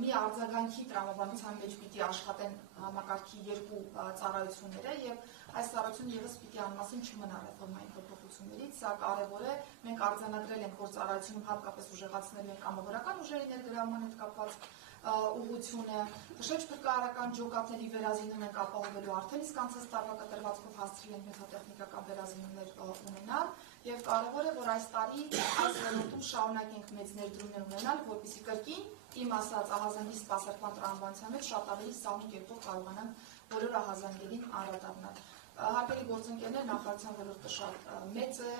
մի արձագանքի տրամաբանության մեջ պիտի աշխատեն համակարգի երկու ծառայությունները եւ այս ծառայությունը եւս պիտի անմասն չմնա ռեֆորմային փոփոխություններից, սա կարեւոր է, մենք արձանագրել ենք, որ ծառայությունում հատկապես ուժեղացնելու են կամավորական ուժերի ներգրավման հետ կապված ուղղությունը, քշեջ փրկարարական ջոկատների վերազինում ենք ապահովելու արդեն իսկ անցած տարվա կտրվածքով հասցրել ենք մեթատեխնիկական վերազինումներ ունենալ եւ կարեւոր է, որ այս տարի այս ոլորտում շարունակենք մեծ ներդրումներ ունենալ, որպեսզի կրկին իմ ասած ահազանգի սպասարկման տրամաբանության մեջ շատ ավելի սահուն կերպով կարողանանք բոլոր ահազանգերին անդրադառնալ։ Հարգելի գործընկերներ, նախարարության ոլորտը շատ մեծ է,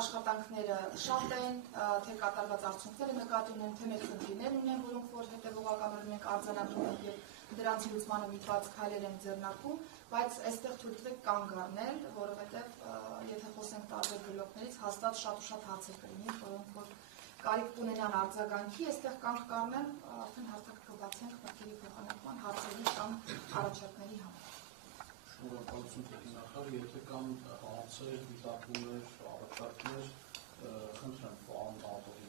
աշխատանքները շատ են, թե կատարված արդյունքները նկատի ունեն, թե մեր խնդիրներ ունեն, որոնք որ հետևողականորեն մենք արձանագրում ենք եւ դրանց լուծմանը միտված քայլեր են ձեռնարկում, բայց այստեղ թույլ տվեք կանգ առնել, որովհետեւ եթե խոսենք տարբեր բլոկներից, հաստատ շատ ու շատ հարցեր կլինի, որոնք որ կարիք կունենան արձագանքի, այստեղ կանգ կառնեն, արդեն հարցակ կբացենք մտքերի փոխանակման հարցերի կամ առաջարկների համար։ Շնորհակալություն նախարար, եթե կան հարցեր, դիտարկումներ, առաջարկներ, խնդրեմ պարոն Արտոյի։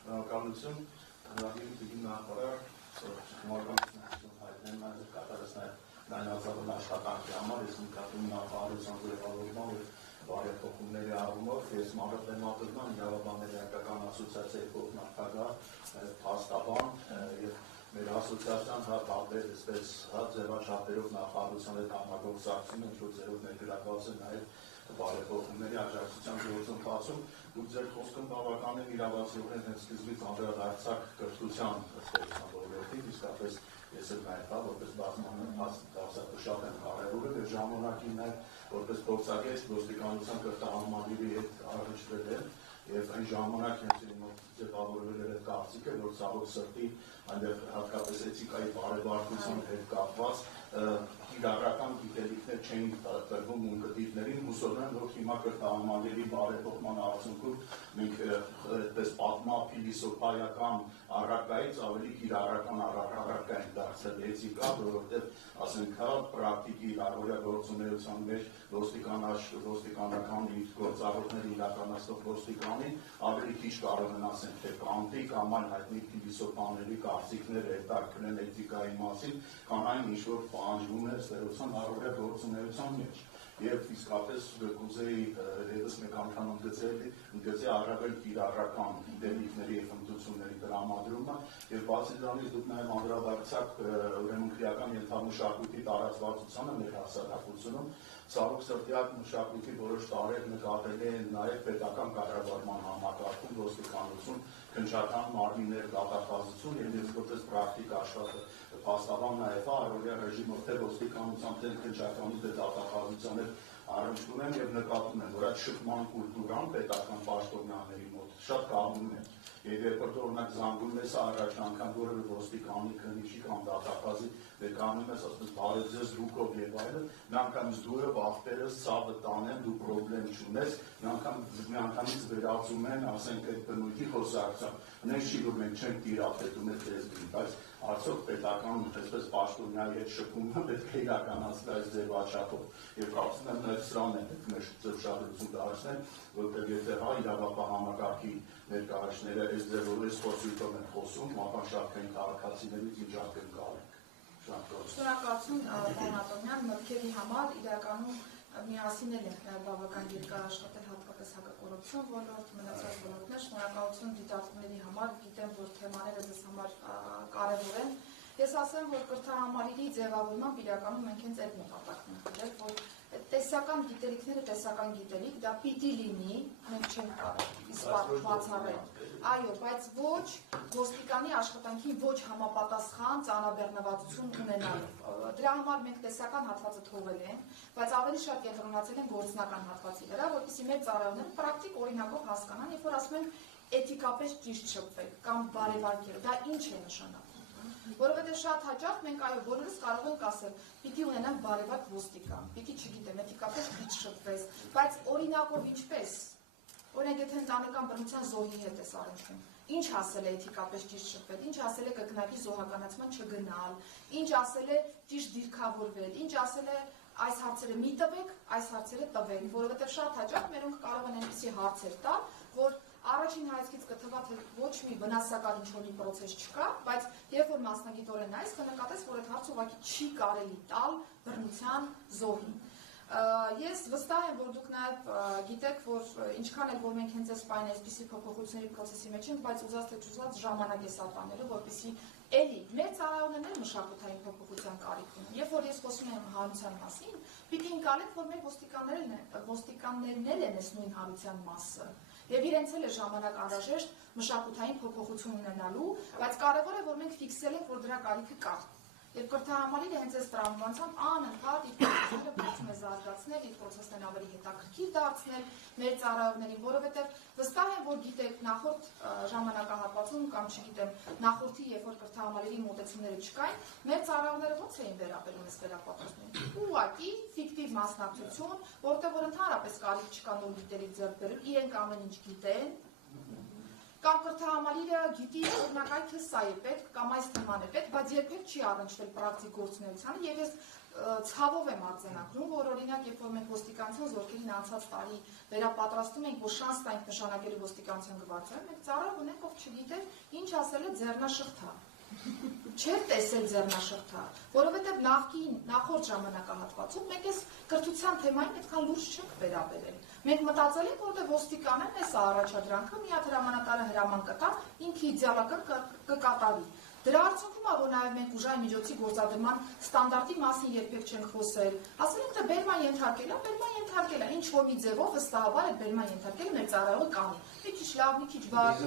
Շնորհակալություն, հրավիրի նախարար, շնորհակալություն հայտնեմ այդ կատարածնային լայնածավալ աշխատանքի համար, ես նկատում նախարարության ձևավորման և բարեփոխումների առումով, ես մանրամասնական իրավաբանների հայկական ասոցիացիայի փոխնախագահ, փաստաբան և մեր ասոցիացիան տարբեր այսպես ձևաչափերով նախարարության հետ համագործակցում են, որ ձերով ներգրավված է նաև բարեփոխումների աջակցության գործընթացում, դուք ձեր խոսքում բավականին իրավացիորեն հենց սկզբից անդրադարձակ կրթության ոլորտին, իսկապես ես էլ նաև որպես բազմահանած դասակը շատ եմ կարևորել եւ ժամանակին նաև որպես փորձագետ ոստիկանության կրթահամալիրի հետ առնչվել եմ եւ այն ժամանակ հենց իմ ձևավորվել էր այդ կարծիքը, որ ցավոք սրտի այնտեղ հատկապես էթիկայի բարեբախտության հետ կապված կիրառական գիտելիքներ չէին տրվում ունկնդիրներին, հուսով եմ, որ հիմա կրթահամալիրի բարեփոխման արդյունքում մենք այդպես պատմա-փիլիսոփայական առարկայից ավելի կիրառական առարկա ենք դարձել էթիկա, որովհետև ասենք պրակտիկի իրարորյա գործունեության մեջ ոստիկանական գործառույթները իրականացնող ոստիկանին ավելի քիչ կարող են ասենք թե կանտի կամ այլ հայտնի փիլիսոփաների կարծիքներ հետաքրքրեն էթիկայի մասին, քան այն ինչ որ պահանջվում է ստեղծության առօրյա գործունեության մեջ եւ իսկապես կուզեի եւս մեկ անգամ ընդգծել առավել կիրառական գիտելիքների եւ հմտությունների տրամադրումը եւ բացի դրանից դուք նաեւ անդրադարձաք ուրեմն քրեական ենթամշակույթի տարածվածությանը մեր հասարակությունում ցավոք սրտի այդ մշակույթի որոշ տարրեր նկատելի են նաեւ պետական կառավարման համակարգում ոստիկանություն քննչական մարմիններ դատախազություն եւ ես որպես պրակտիկ աշխատող փաստաբան նաեւ առօրյա ռեժիմով թե ոստիկանության թե քննչականի թե դատախազության հետ առնչվում են եւ նկատում են որ այդ շփման կուլտուրան պետական պաշտոնյաների մոտ շատ կազմում է Եվ երկրորդ օրինակ զանգում ես առաջ անգամ որևէ ոստիկանի քննիչի կամ դատախազի կանում ես ասես բարև ձեզ դուքով եւ այլն, միանգամից դուրը վախտերս ցավը տանեն, դու խնդրեմ չունես, միանգամից վերածում են, ասենք այդ բնույթի խոսակցությամբ։ Մենք չի որ մենք չենք տիրապետում այդ լեզվին, բայց արդյոք պետական այսպես պաշտոնյայի հետ շփումը պետք է իրականացնել այս ձևաչափով։ Եվ կարծում եմ նաև սրան է պետք մեր ձևաշարժություն դարձնել, որտեղ եթե հայ իրավապահ համակարգի ներկայացները այս ձևով այս խոսույթով են խոսում, ապա շատ կային քաղաքացիներից ինչ ակն կարենք։ Շնորհակալություն պարոն Ատոմյան, մտքերի համար իրականում միասին ենք նաև բավական երկար աշխատել հատկապես հակակոռուպցիոն ոլորտ, մնացած ոլորտներ, շնորհակալություն դիտարկումների համար, գիտեմ, որ թեմաները ձեզ համար կարևոր են։ Ես ասեմ, որ կրթահամալիրի ձևավորմամբ իրականում մենք հենց այդ նպատակն ենք դրել, որ տեսական գիտելիքները տեսական գիտելիք, դա պիտի լինի, մենք չենք կարող բացառել։ Այո, բայց ոչ ոստիկանի աշխատանքին ոչ համապատասխան ծանրաբեռնվածություն ունենալով։ Դրա համար մենք տեսական հատվածը թողել ենք, բայց ավելի շատ կենտրոնացել են գործնական հատվածի վրա, որպեսզի մեր ծառայողները պրակտիկ օրինակով հասկանան, երբ որ ասում են էթիկապես ճիշտ շփվել կամ բարևարկել, դա ինչ է նշանակում։ Որովհետև շատ հաճախ մենք այո բոլորս կարող ենք ասել, պիտի ունենանք բարևարկ ոստիկան, պիտի չգիտեմ, էթիկապես ճիշտ շփվես, բայց օրինակով ինչպես, օրինակ եթե ընտանեկան բռնության զոհի հետ ես առնչվում, ինչ ասել է էթիկապես ճիշտ շփվել, ինչ ասել է կրկնակի զոհականացման չգնալ, ինչ ասել է ճիշտ դիրքավորվել, ինչ ասել է այս հարցերը մի տվեք, այս հարցերը տվեք, որովհետև շատ հաճախ մերոնք կարող են այնպիսի հարցեր տալ, որ առաջին հայացքից կթվա թե ոչ մի վնասական ինչ-որ մի պրոցես չկա, բայց երբ որ մասնագիտորեն նայես, կնկատես, որ այդ հարցը ուղղակի չի կարելի տալ բռնության զոհին։ Ես վստահ եմ, որ դուք նաև գիտեք, որ ինչքան էլ որ մենք հենց այս պայն այսպիսի փոփոխությունների process-ի մեջ ենք, բայց ուզած թե չուզած ժամանակ է սատանելու, որպեսզի էլի մեր ծառայողներն են մշակութային փոփոխության կարիք ունեն։ Երբ որ ես խոսում եմ հարության մասին, պիտի ընկալենք, որ մեր ոստիկաններն են այս նույն հարության մասը։ Եվ իրենց էլ է ժամանակ անհրաժեշտ մշակութային փոփոխություն ունենալու, բայց կարևոր է, որ մենք ֆիքսել ենք, որ դրա կարիքը կա։ Եվ կրթահամալիրը հենց այս տրամաբանությամբ անընդհատ իր process-ները փորձում է զարգացնել, իր process-ն ավելի հետաքրքիր դարձնել մեր ծառայողներին, որովհետև վստահ եմ, որ գիտեք, նախորդ ժամանակահատվածում կամ չգիտեմ, նախորդի երբ որ կրթահամալիրի մոտեցումները չկային, մեր ծառայողները ո՞նց էին վերաբերում այս վերապատրաստներին։ Ուղղակի ֆիկտիվ մասնակցություն, որտեղ որ ընդհանրապես կարիք չկա նոր գիտելիք ձեռք բերել, իրենք ամեն ինչ գիտեն, կամ կրթահամալիրը գիտի օրինակ այդ սա է պետք կամ այս թեման է պետք, բայց երբեք չի առնչվել պրակտիկ գործունեությանը եւ ես ցավով եմ արձանագրում, որ օրինակ երբ որ մենք ոստիկանության զորքերին անցած տարի վերապատրաստում ենք, որ շանս տանք նշանակելու ոստիկանության գվարդիան, մենք ծառայող ունենք, ով չգիտեր ինչ ասել է ձեռնաշղթա։ Չէր տեսել ձեռնաշղթա, որովհետև նախորդ ժամանակահատվածում մենք այս կրթության թեմային այդքան լուրջ չենք վերաբերել։ Մենք մտածել ենք, որտեղ ոստիկանն է սա առաջադրանքը, մի հատ հրամանատարը հրաման կտա, ինքը իդեալական կկատարի։ Դրա արդյունքում է, որ նաև մենք ուժային միջոցի գործադրման ստանդարտի մասին երբեք չենք խոսել։ Ասել ենք, թե բերման ենթարկելա, ինչ որ մի ձևով վստահաբար այդ բերման ենթարկելը մեր ծառայողը կանի։ Մի քիչ լավ, մի քիչ վատ,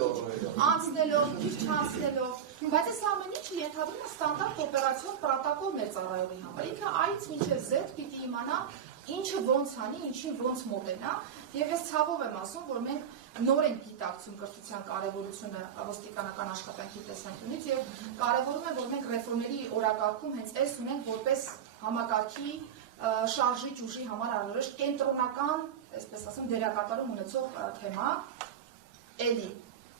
անցնելով, մի քիչ չանցնելով, բայց այս ամեն ինչը ենթադրում է ստանդարտ օպերացիոն պրոտոկոլ մեր ծառայողի համար։ Ինքը A-ից մինչև Z պիտի իմանա ինչը ոնց անի, ինչին ոնց մոտենա, եւ ես ցավով եմ ասում, որ մենք նոր ենք գիտակցում կրթության կարևորությունը ոստիկանական աշխատանքի տեսանկյունից եւ կարևորում է, որ մենք ռեֆորմերի օրակարգում հենց այս ունենք որպես համակարգի շարժիչ ուժի համար անհրաժեշտ կենտրոնական, այսպես ասեմ, դերակատարում ունեցող թեմա, էլի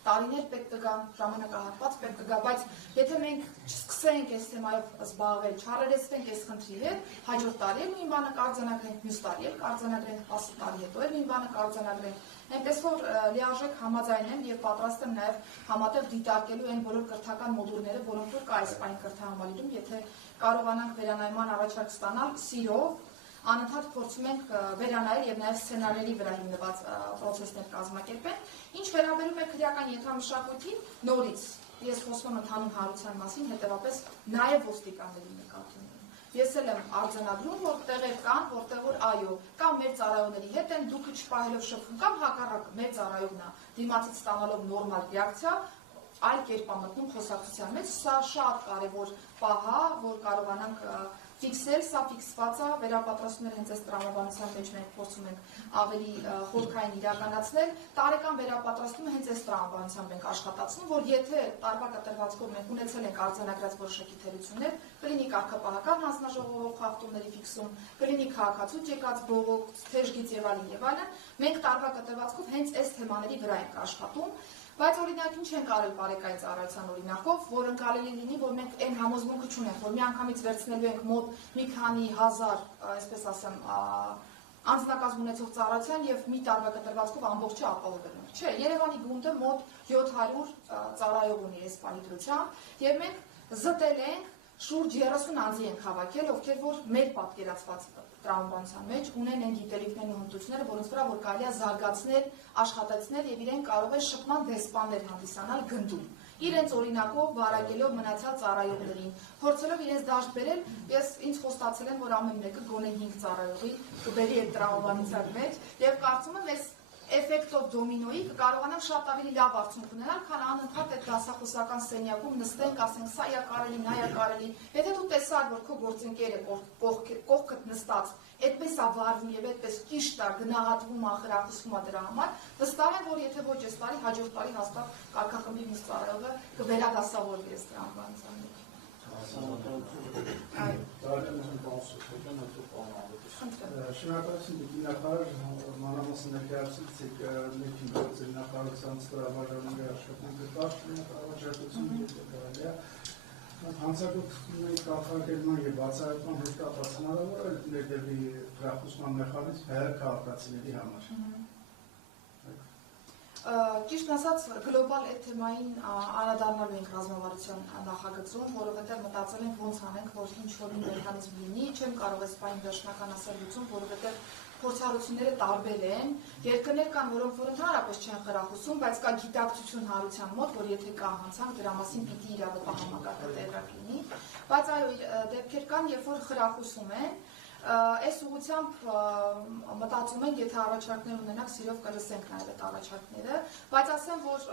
տարիներ պետք կգան, ժամանակահատված պետք կգա, բայց եթե մենք չսկսենք այս թեմայով զբաղվել, չհարերեսվենք այս խնդրի հետ, հաջորդ տարի էլ նույն բանը կարձանագրենք, մյուս տարի էլ կարձանագրենք, 10 տարի հետո էլ նույն բանը կարձանագրենք։ Այնպես որ լիարժեք համաձայն եմ եւ պատրաստ եմ նաեւ համատեղ դիտարկելու այն բոլոր կրթական մոդուլները, որոնք որ կա այս պայն կրթահամալիրում, եթե կարողանանք վերանայման առաջարկ ստանալ սիրով, անընդհատ փորձում ենք վերանայել եւ նաեւ սցենարների վրա հիմնված process-ներ կազմակերպել։ Ինչ վերաբերում է քրեական ենթամշակույթին, նորից ես խոսում եմ ընդհանուր հարության մասին, հետեւապես նաեւ ոստիկանների նկատմամբ։ Ես էլ եմ արձանագրում, որ տեղեր կան, որտեղ որ այո, կամ մեր ծառայողների հետ են դուք չպահելով շփվում, կամ հակառակը մեր ծառայողն է դիմացից ստանալով նորմալ ռեակցիա, այլ կերպ է մտնում խոսակցության մեջ, սա շատ կարևոր պահ է, որ կարողանանք ֆիքսել, սա ֆիքսված է, վերապատրաստումները հենց այս տրամաբանության մեջ մենք փորձում ենք ավելի խորքային իրականացնել, տարեկան վերապատրաստումը հենց այս տրամաբանությամբ ենք աշխատացնում, որ եթե տարվա կտրվածքով մենք ունեցել ենք արձանագրած որոշակի թերություններ, կլինի կարգապահական հանձնաժողովով խախտումների ֆիքսում, կլինի քաղաքացու եկած բողոք, թեժգից եւ այլն, մենք տարվա կտրվածքով հենց այս թեմաների վրա ենք աշխատում, բայց օրինակ ինչ ենք արել բարեկային ծառայության օրինակով, որ ընկալելի լինի, որ մենք այն համոզմունքը չունենք, որ միանգամից վերցնելու ենք մոտ մի քանի հազար, այսպես ասեմ, անձնակազմ ունեցող ծառայության եւ մի տարվա կտրվածքով ամբողջը ապահովելու։ Չէ, Երևանի գունդը մոտ 700 ծառայող ունի այս պահի դրությամբ եւ մենք զտել ենք շուրջ 30 անձի ենք հավաքել, ովքեր որ մեր պատկերացված տրամաբանության մեջ ունեն այն գիտելիքներն ու հմտությունները, որոնց վրա որ կարելի է զարգացնել, աշխատեցնել եւ իրենք կարող են շփման դեսպաններ հանդիսանալ գնդում։ Իրենց օրինակով վարակելով մնացած ծառայողներին, փորձելով իրենց դաշտ բերել, ես ինձ խոստացել եմ, որ ամեն մեկը գոնե 5 ծառայողի կբերի այդ տրամաբանության մեջ եւ կարծում եմ այս էֆեկտով դոմինոյի կկարողանանք շատ ավելի լավ արդյունք ունենալ, քան անընդհատ այդ դասախոսական սենյակում նստենք, ասենք սա է կարելի, նա է կարելի։ Եթե դու տեսար, որ քո գործընկերը կողքդ նստած այդպես է վարվում եւ այդպես ճիշտ է գնահատվում, ախրախուսվում է դրա համար, վստահ եմ, որ եթե ոչ այս տարի, հաջորդ տարի հաստատ կարգախմբի մյուս ծառայողը կվերադասավորվի այս տրամաբանության մեջ։ Շնորհակալություն դիտինախարար մանրամասն ներկայացուցիք ներքին գործերի նախարարության ստորաբաժանումների աշխատանքի կարճ հանցագործությունների կանխարգելման եւ բացահայտման հետ կապված հնարավոր է ներդրվի խրախուսման մեխանիզմ հայ քաղաքացիների համար։ Ճիշտ ասած, գլոբալ այդ թեմային անդրադառնալու ենք ռազմավարության նախագծում, որովհետև մտածել ենք ոնց անենք, որ ինչ-որ մի մեխանիզմ լինի, չեմ կարող այս բանը վերջնական ասել լուծում, որովհետև փորձառությունները տարբեր են, երկրներ կան, որոնք որ ընդհանրապես չեն խրախուսում, բայց կա գիտակցություն հանրության մոտ, որ եթե կա հանցանք, դրա մասին պիտի իրավապահ տեղակ լինի, բայց այո, դեպքեր կան, երբ որ խրախուսում են, այս ուղղությամբ մտածում ենք, եթե առաջարկներ ունենանք, սիրով կլսենք նաև այդ առաջարկները, բայց ասեմ, որ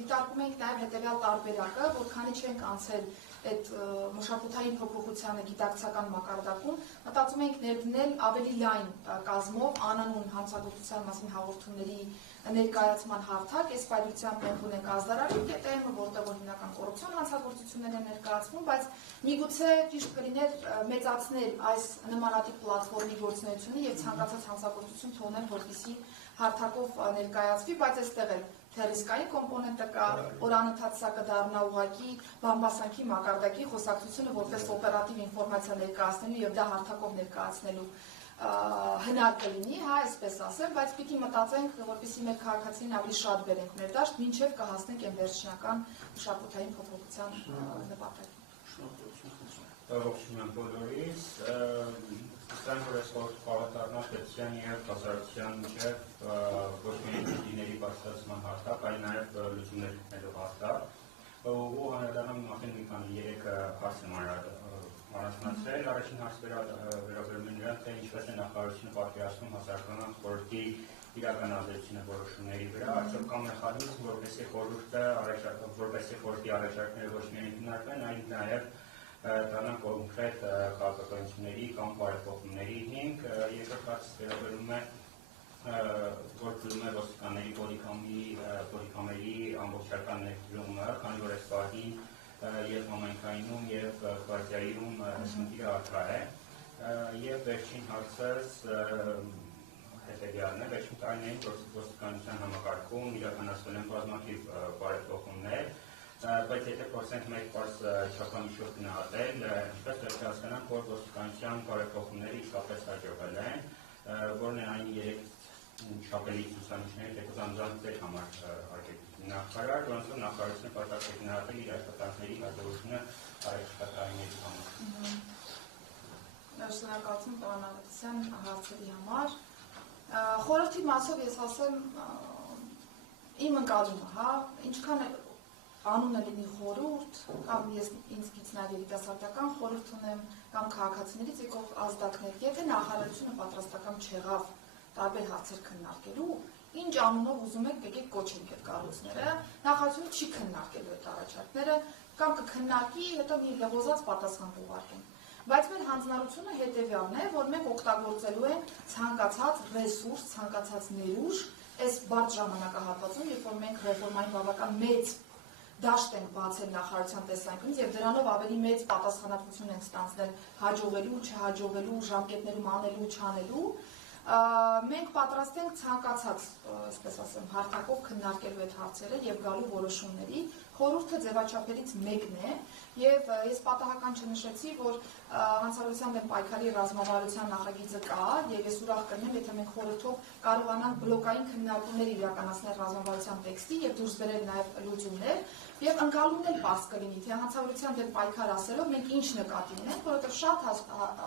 դիտարկում ենք նաև հետևյալ տարբերակը, որ քանի չենք անցել այդ մշակութային փոփոխությանը գիտակցական մակարդակում, մտածում ենք ներդնել ավելի լայն կազմով անանուն հանցագործության մասին հաղորդումների ներկայացման հարթակ, այս պայմանությամբ մենք ունենք ազդարարի կետը, որտեղ որ հիմնական կոռուպցիոն հանցագործություններ են ներկայացվում, բայց միգուցե ճիշտ կլիներ մեծացնել այս նմանատիպ պլատֆորմի գործունեությունը եւ ցանկացած հանցագործություն թողնել, որպեսզի հարթակով ներկայացվի, բայց այստեղ էլ թե ռիսկային կոմպոնենտը կա, որ անընդհատ սա կդառնա ուղղակի բամբասանքի մակարդակի խոսակցությունը որպես օպերատիվ ինֆորմացիա ներկայացնելու եւ դա հարթակով ներկայացնելու հնար կլինի, հա, այսպես ասեմ, բայց պիտի մտածենք, որպեսզի մեր քաղաքացիներին ավելի շատ բերենք մեր դաշտ, մինչև կհասնենք այն վերջնական մշակութային փոփոխության նպատակին։ Ողջույն բոլորիս, ստան որ այսօր խաղատառնալ պետության եւ կազմակերպության միջև ոչ միայն դիների բարձրացման հարթակ, այլ նաեւ լուծումներ գտնելու հարթակ, ու հանրադառնում նախին մի քանի 3 հարցն առանձնացրել, առաջին հարցը վերաբերում է նրան, թե ինչպես է նախարարությունը պատկերացնում հասարակական խորհրդի իրականացությունը որոշումների վրա, արդյոք կա մեխանիզմ, որպեսզի խորհրդի առաջարկները ոչ միայն քննարկվեն, այլ նաեւ դառնան կոնկրետ քաղաքականությունների կամ բարեփոխումների հիմք, երկրորդ հարցը վերաբերում է որ գլում է ոստիկանների պոլիկամերի ամբողջական ներդրումը, քանի որ այս պահին եւ համայնքայինում եւ կվարտիայում սննդիրը առկա է, եւ վերջին հարցս հետեւյալն է, վերջին տարիներին ոստիկանության համակարգում իրականացվել են բազմաթիվ բարեփոխումներ, բայց եթե փորձենք մեկ պարզ չափանիշով գնահատել, ինչպես պետք է հասկանանք, որ ոստիկանության բարեփոխումները իսկապես հաջողվել են, որն է այն 3 չափելի ցուցանիշներից, եթե զանազանել համար նախարար, որոնց որ նախարարությունը պատրաստ է գնահատել իր աշխատանքների հաջողությունը առաջիկա տարիների համար։ Շնորհակալություն պարոն Ավետիսյան հարցերի համար։ Խորհրդի մասով ես ասեմ իմ ընկալումը, հա, ինչքան անունը լինի խորհուրդ, կամ ես ինձ նաև երիտասարդական խորհուրդ ունեմ, կամ քաղաքացիներից եկող ազդակներ, եթե նախարարությունը պատրաստական չեղավ տարբեր հարցեր քննարկելու, ինչ անունով ուզում եք եկեք կոչենք այդ կառույցները, նախարարությունը չի քննարկելու այդ առաջարկները կամ կքննարկի, հետո մի լղոզած պատասխան կուղարկեն։ Բայց մեր հանձնարարությունը հետևյալն է, որ մենք օգտագործելու ենք ցանկացած ռեսուրս, ցանկացած ներուժ այս բարդ ժամանակահատվածում, երբ որ մենք ռեֆորմային բավական մեծ դաշտ ենք բացել նախարարության տեսանկյունից եւ դրանով ավելի մեծ պատասխանատվություն ենք ստանձնել հաջողելու, չհաջողելու, ժամկետներում անելու, չանելու, մենք պատրաստ ենք ցանկացած, այսպես ասեմ, հարթակով քննարկելու այդ հարցերը եւ գալու որոշումների։ Խորհուրդը ձևաչափերից մեկն է եւ ես պատահական չնշեցի, որ հանցավորության դեմ պայքարի ռազմավարության նախագիծը կա եւ ես ուրախ կլինեմ, եթե մենք խորհրդով կարողանանք բլոկային քննարկումներ իրականացնել ռազմավարության տեքստի եւ դուրս բերել նաեւ լուծումներ եւ ընկալումն էլ պարզ կլինի, թե հանցավորության դեմ պայքար ասելով մենք ինչ նկատի ունենք, որովհետեւ շատ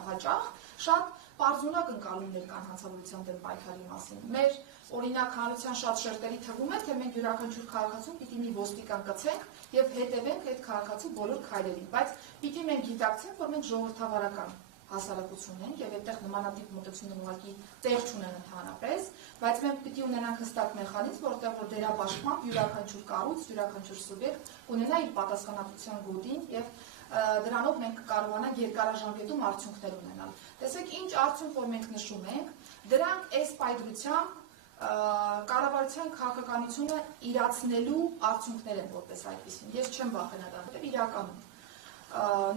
հաճախ շատ պարզունակ ընկալումներ կան հանցավորության դեմ պայքարի մասին։ Մեր օրինակ հանրության շատ շերտերի թվում է, թե մենք յուրաքանչյուր քաղաքացուն պիտի մի ոստիկան կցենք եւ հետևենք այդ քաղաքացու բոլոր քայլերին, բայց պիտի մենք գիտակցենք, որ մենք ժողովրդավարական հասարակություն ենք եւ այդտեղ նմանատիպ մոտեցումներ ուղղակի տեղ չունեն ընդհանրապես, բայց մենք պիտի ունենանք հստակ մեխանիզմ, որտեղ որ դերաբաշխմամբ յուրաքանչյուր կառույց, յուրաքանչյուր սուբյեկտ ունենա իր պատասխանատվության գոտին եւ դրանով մենք կարողանանք երկարաժամկետում արդյունքներ ունենալ։ Տեսեք, ինչ արդյունք որ մենք նշում ենք, դրանք այս պայծրությամբ կառավարության քաղաքականությունը իրացնելու արդյունքներ են որպես այդպեսին։ Ես չեմ վախենա դա, որտեղ իրականում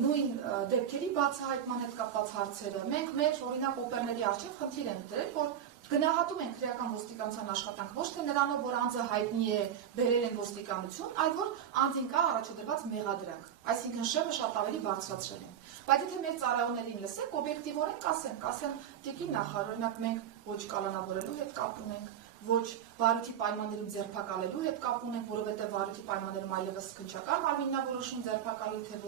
նույն դեպքերի բացահայտման հետ կապված հարցերը մենք մեր օրինակ օպերների առջև խնդիր ենք դրել, որ գնահատում են քրեական ոստիկանության աշխատանք ոչ թե նրանով, որ անձը հայտնի է, բերել են ոստիկանություն, այլ որ անձին կա առաջադրված մեղադրանք, այսինքն շեմը շատ ավելի բարձրացրել են։ Բայց եթե մեր ծառայողներին լսեք, օբյեկտիվորեն կասեն, տիկին նախարար, օրինակ մենք ոչ կալանավորելու հետ կապ ունենք, ոչ վարույթի պայմաններում ձերբակալելու հետ կապ ունենք, որովհետև վարույթի պայմաններում այլևս քննչական մարմինավորոշում ձերբակալի թե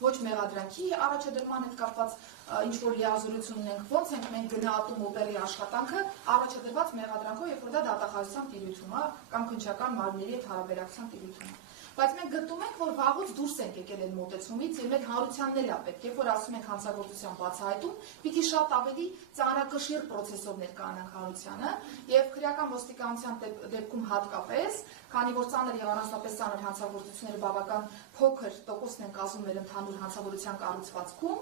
ոչ մեղադրանքի առաջադրման հետ կապված ինչ որ լիազորություն ունենք, ոնց ենք մենք գնահատում օպերի աշխատանքը առաջադրված մեղադրանքով, երբ որ դա դատախազության տիրույթում է կամ քննչական մարմինների հետ հարաբերակցության տիրույթում է։ Բայց մենք գտնում ենք, որ վաղուց դուրս ենք եկել այդ մոտեցումից եւ մեր հանրությանն էլ է պետք, երբ որ ասում ենք հանցագործության բացահայտում, պիտի շատ ավելի ծանրակշիռ process-ով ներկայանանք հանրությանը եւ քրեական ոստիկանության դեպքում հատկապես, քանի որ ծանր եւ առանձնապես ծանր հանցագործությունները բավական փոքր տոկոսն են կազմում մեր ընդհանուր հանցագործության կառուցվածքում,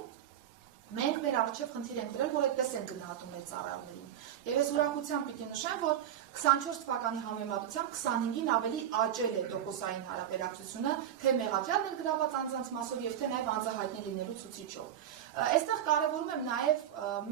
մենք մեր առջև խնդիր ենք դրել, որ այդպես են գնահատում մեր ծառայողներին։ Եվ ես ուրախությամբ պիտի նշեմ, որ 24 թվականի համեմատությամբ 25-ին ավելի աճել է տոկոսային հարաբերակցությունը, թե մեղադրյալ ներգրաված անձանց մասով եւ թե նաեւ անձահայտնի լինելու ցուցիչով։ Այստեղ կարևորում եմ նաեւ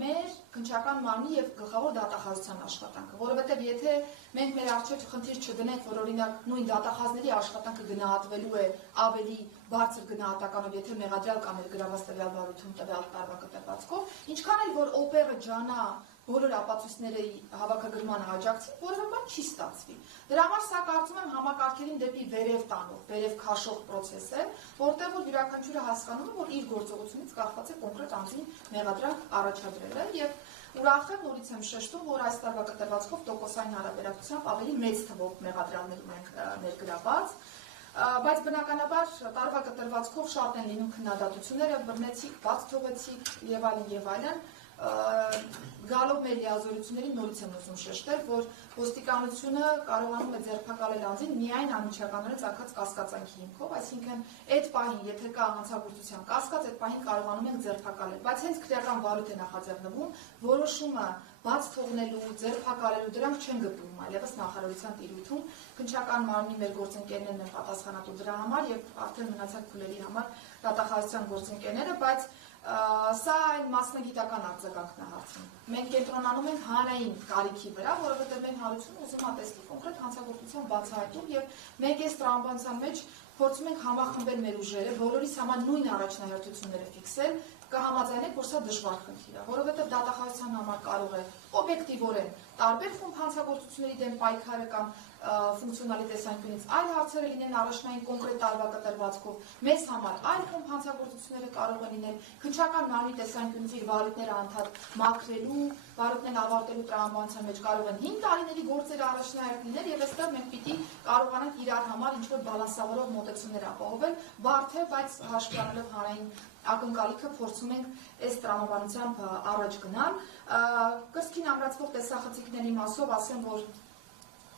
մեր քննչական մարմնի եւ գլխավոր դատախազության աշխատանքը, որովհետեւ եթե մենք մեր առջև խնդիր չդնենք, որ օրինակ նույն դատախազների աշխատանքը գնահատվելու է ավելի բարձր գնահատականով, եթե մեղադրյալ կամ ներգրաված տվյալ վարույթում տվյալ տարվա կտրվածքով, ինչքան էլ որ օպերը ջանա բոլոր ապացույցների հավաքագրման աջակցի, որևէ բան չի ստացվի։ Դրա համար սա կարծում եմ համակարգերին դեպի վերև տանող, վերև քաշող process է, որտեղ որ յուրաքանչյուրը հասկանում է, որ իր գործողությունից կախված է կոնկրետ անձին մեղադրանք առաջադրելը եւ ուրախ եմ նորից եմ շեշտում, որ այս տարվա կտրվածքով տոկոսային հարաբերակցությամբ ավելի մեծ թվով մեղադրանքներ ունենք ներգրաված, բայց բնականաբար տարվա կտրվածքով շատ են լինում քննադատությունները, բռնեցիք, բաց թողեցիք եւ այլն գալով մեր լիազորություններին նորից եմ ուզում շեշտել, որ ոստիկանությունը կարողանում է ձերբակալել անձին միայն անմիջականորեն ծագած կասկածանքի հիմքով, այսինքն այդ պահին, եթե կա հանցագործության կասկած, այդ պահին կարողանում ենք ձերբակալել, բայց հենց քրեական վարույթ է նախաձեռնվում, որոշումը բաց թողնելու, ձերբակալելու դրանք չեն գտնվում այլևս նախարարության տիրույթում, քննչական մարմնի մեր գործընկերներն են պատասխանատու դրա համար եւ արդեն մնացած փուլերի համար դատախազության գործընկերները, բայց սա այն մասնագիտական արձագանքն է հարցում։ Մենք կենտրոնանում ենք հանրային կարիքի վրա, որովհետև մեր հանրությունը ուզում է տեսնել կոնկրետ հանցագործության բացահայտում եւ մենք այս տրամաբանության մեջ փորձում ենք համախմբել մեր ուժերը, բոլորիս համար նույն առաջնահերթությունները ֆիքսել, կհամաձայնեք, որ սա դժվար խնդիր է, որովհետև դատախազության համար կարող է օբյեկտիվորեն տարբեր խումբ հանցագործությունների դեմ պայքարը կամ ֆունկցիոնալի տեսանկյունից այլ հարցերը լինեն առաջնային կոնկրետ տարվա կտրվածքով, մեզ համար այլ խումբ հանցագործությունները կարող են լինել, քննչական մարմնի տեսանկյունից իր վարույթները անդադ մաքրելու, վարույթներն ավարտելու տրամաբանության մեջ կարող են 5 տարիների գործերը առաջնահերթ լինել եւ այստեղ մենք պիտի կարողանանք իրար համար ինչ-որ բալանսավորող մոտեցումներ ապահովել, բարդ է, բայց հաշվի առնելով հանրային ակնկալիքը փորձում ենք այս տրամաբանությամբ առաջ գնալ։ Կրծքին ամրացվող տեսախցիկների մասով ասեմ, որ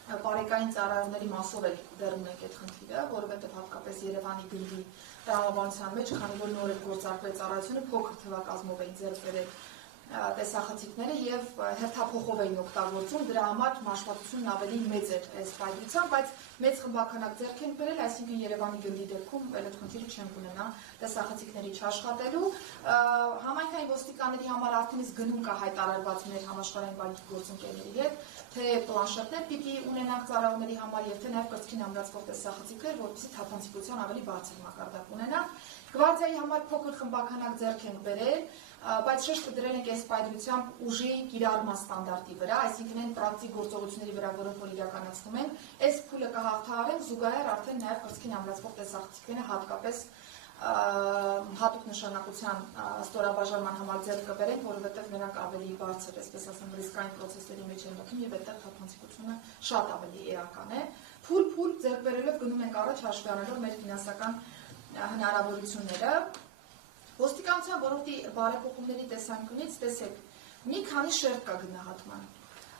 բարեկային ծառայողների մասով էլ դեռ ունենք այդ խնդիրը, որովհետև հատկապես Երևանի գնդի տրամաբանության մեջ, քանի որ նոր է գործարկվել ծառայությունը, փոքր թվակազմով էին ձեռք բերել տեսախցիկները եւ հերթափոխով էին օգտագործում, դրա համար մաշվածությունն ավելի մեծ էր այս պայմանությամբ, բայց մեծ խմբականակ ձեռք են բերել, այսինքն Երևանի գնդի դեպքում այդ խնդիրը չենք ունենա տեսախցիկների չաշխատելու։ Համայնքային ոստիկանների համար արդեն իսկ գնում կա հայտարարված մեր համաշխարհային բանկի գործընկերների հետ, թե պլանշետներ պիտի ունենանք ծառայողների համար եւ թե նաեւ կրծքին ամրացվող տեսախցիկներ, որպեսզի թափանցիկության ավելի բարձր մակարդակ ունենանք։ Գվարդիայի համար փոքր խմբականակ ձեռք ենք բերել, բայց շեշտը դրել ենք այս պայմանությամբ ուժի կիրառման ստանդարտի վրա, այսինքն այն պրակտիկ գործողությունների վրա, որոնք որ իրականացնում են, այս փուլը կհաղթահարենք, զուգահեռ արդեն նաև կրծքին ամրացվող տեսախցիկները հատկապես հատուկ նշանակության ստորաբաժանման համար ձեռք կբերենք, որովհետև նրանք ավելի բարձր, այսպես ասեմ, ռիսկային պրոցեսների մեջ են մտնում եւ այդտեղ թափանցիկությունը շատ ավելի էական է։ Փուլ ձեռք բերելով գնում ենք առաջ հաշվի առնելով մեր ֆինանսական հնարավորությունները։ Ոստիկանության ոլորտի բարեփոխումների տեսանկյունից տեսեք, մի քանի շերտ կա գնահատման։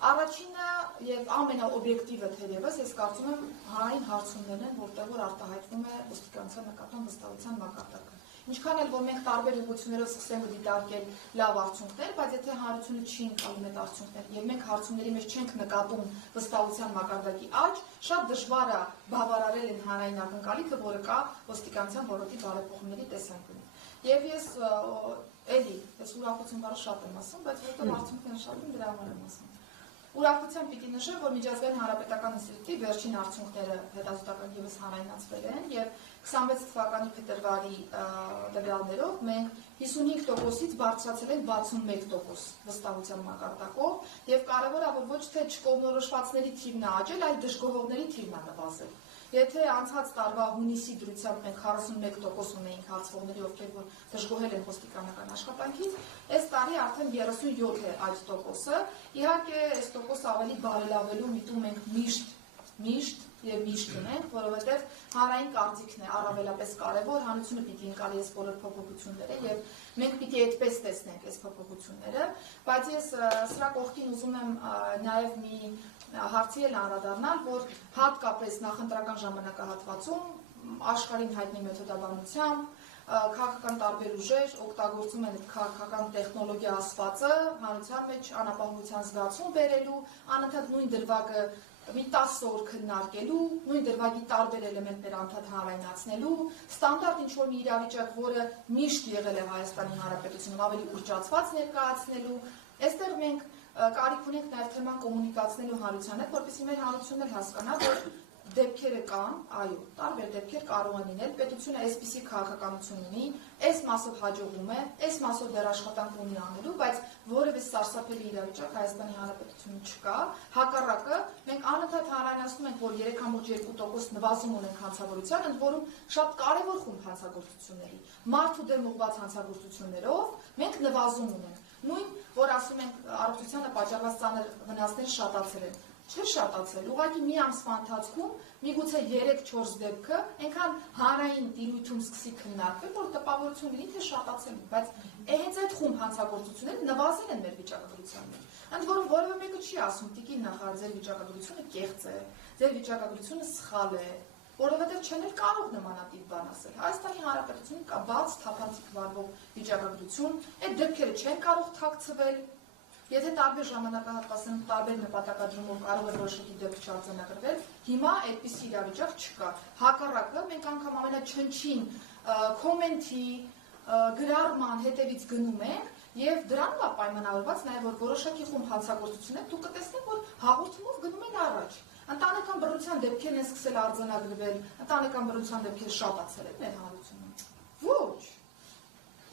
Առաջինը եւ ամենաօբյեկտիվը թերևս, ես կարծում եմ հանրային հարցումներն են, որտեղ որ արտահայտվում է ոստիկանության նկատմամբ վստահության մակարդակը։ Ինչքան էլ որ մենք տարբեր ուղղություններով սկսենք դիտարկել լավ արդյունքներ, բայց եթե հանրությունը չի ընկալում այդ արդյունքները եւ մենք հարցումների մեջ չենք նկատում վստահության մակարդակի աճ, շատ դժվար է բավարարել այն հանրային ակնկալիքը, որը կա ոստիկանության ոլորտի բարեփոխումների տեսանկյունից։ Եվ ես էլի, ես ուրախություն բառը շատ եմ ասում, բայց որտեղ արդյունքները շատ են, դրա համար եմ ասում։ Ուրախությամբ պիտի նշեմ, որ Միջազգային Հանրապետական ինստիտուտի վերջին արդյունքները հետազոտական ևս հանրայնացվել են եւ 26 թվականի փետրվարի տվյալներով մենք 55%-ից բարձրացել ենք 61% վստահության մակարդակով եւ կարեւորը որ ոչ թե չկողմնորոշվածների թիվն է աճել, այլ դժգոհողների թիվն է նվազել։ Եթե անցած տարվա հունիսի դրությամբ մենք 41% ունեինք հարցվողների, ովքեր որ դժգոհել են ոստիկանական աշխատանքից, այս տարի արդեն 37 է այդ տոկոսը։ Իհարկե, այս տոկոսը ավելի բարելավելու միտում ենք միշտ ունենք, որովհետև հանրային կարծիքն է առավելապես կարևոր, հանրությունը պիտի ընկալի այս բոլոր փոփոխությունները եւ մենք պիտի այդպես տեսնենք այս փոփոխությունները, բայց ես սրա կողքին ուզում եմ նաեւ մի հարցի էլ անդրադառնալ, որ հատկապես նախընտրական ժամանակահատվածում աշխարհին հայտնի մեթոդաբանությամբ քաղաքական տարբեր ուժեր օգտագործում են այդ քաղաքական տեխնոլոգիա ասվածը հանրության մեջ անապահովության զգացում բերելու, անընդհատ նույն դրվագը մի 10 օր քննարկելու, նույն դրվագի տարբեր էլեմենտներ անդադ հանրայնացնելու, ստանդարտ ինչ-որ մի իրավիճակ, որը միշտ եղել է Հայաստանի Հանրապետությունում, ավելի ուռճացված ներկայացնելու, այստեղ մենք կարիք ունենք նաև թեման կոմունիկացնելու հանրության հետ, որպեսզի մեր հանրությունն էլ հասկանա, որ դեպքերը կան, այո, տարբեր դեպքեր կարող են լինել, պետությունը այսպիսի քաղաքականություն ունի, այս մասով հաջողում է, այս մասով դեռ աշխատանք ունի անելու, բայց որևէ սարսափելի իրավիճակ Հայաստանի Հանրապետությունում չկա, հակառակը մենք անընդհատ հանրայնացնում ենք, որ 3.2% նվազում ունենք հանցագործության, ընդ որում շատ կարևոր խումբ հանցագործությունների, մարդու դեմ ուղղված հանցագործություններով մենք նվազում ունենք։ Նույն, որ ասում ենք առողջությանը պատճառված ծանր վնասները շատացել են։ Չէ շատացել, ուղղակի մի ամսվա ընթացքում միգուցե 3-4 դեպքը այնքան հանրային տիրույթում սկսի քննարկվել, որ տպավորություն լինի, թե շատացել են, բայց հենց այդ խումբ հանցագործությունները նվազել են մեր վիճակագրության մեջ։ Ընդ որում որևէ մեկը չի ասում, տիկին նախարար, ձեր վիճակագրությունը կեղծ է, ձեր վիճակագրությունը սխալ է, որովհետև չեն էլ կարող նմանատիպ բան ասել։ Հայաստանի Հանրապետությունում կա բաց թափանցիկ վարվող վիճակագրություն, այդ դեպքերը չեն կարող թաքցվել։ Եթե տարբեր ժամանակահատվածում տարբեր նպատակադրումով կարող է որոշակի դեպք չարձանագրվել, հիմա այդպիսի իրավիճակ չկա։ Հակառակը մենք անգամ ամենաչնչին կոմենտի, գրառման հետևից գնում ենք եւ դրանով է պայմանավորված նաեւ որ որոշակի խումբ հանցագործություններ դուք կտեսնեք որ հաղորդումով գնում են առաջ։ Ընտանեկան բռնության դեպքերն են սկսել արձանագրվել, ընտանեկան բռնության դեպքերը շատացել են մեր հանրությունում։ Ոչ։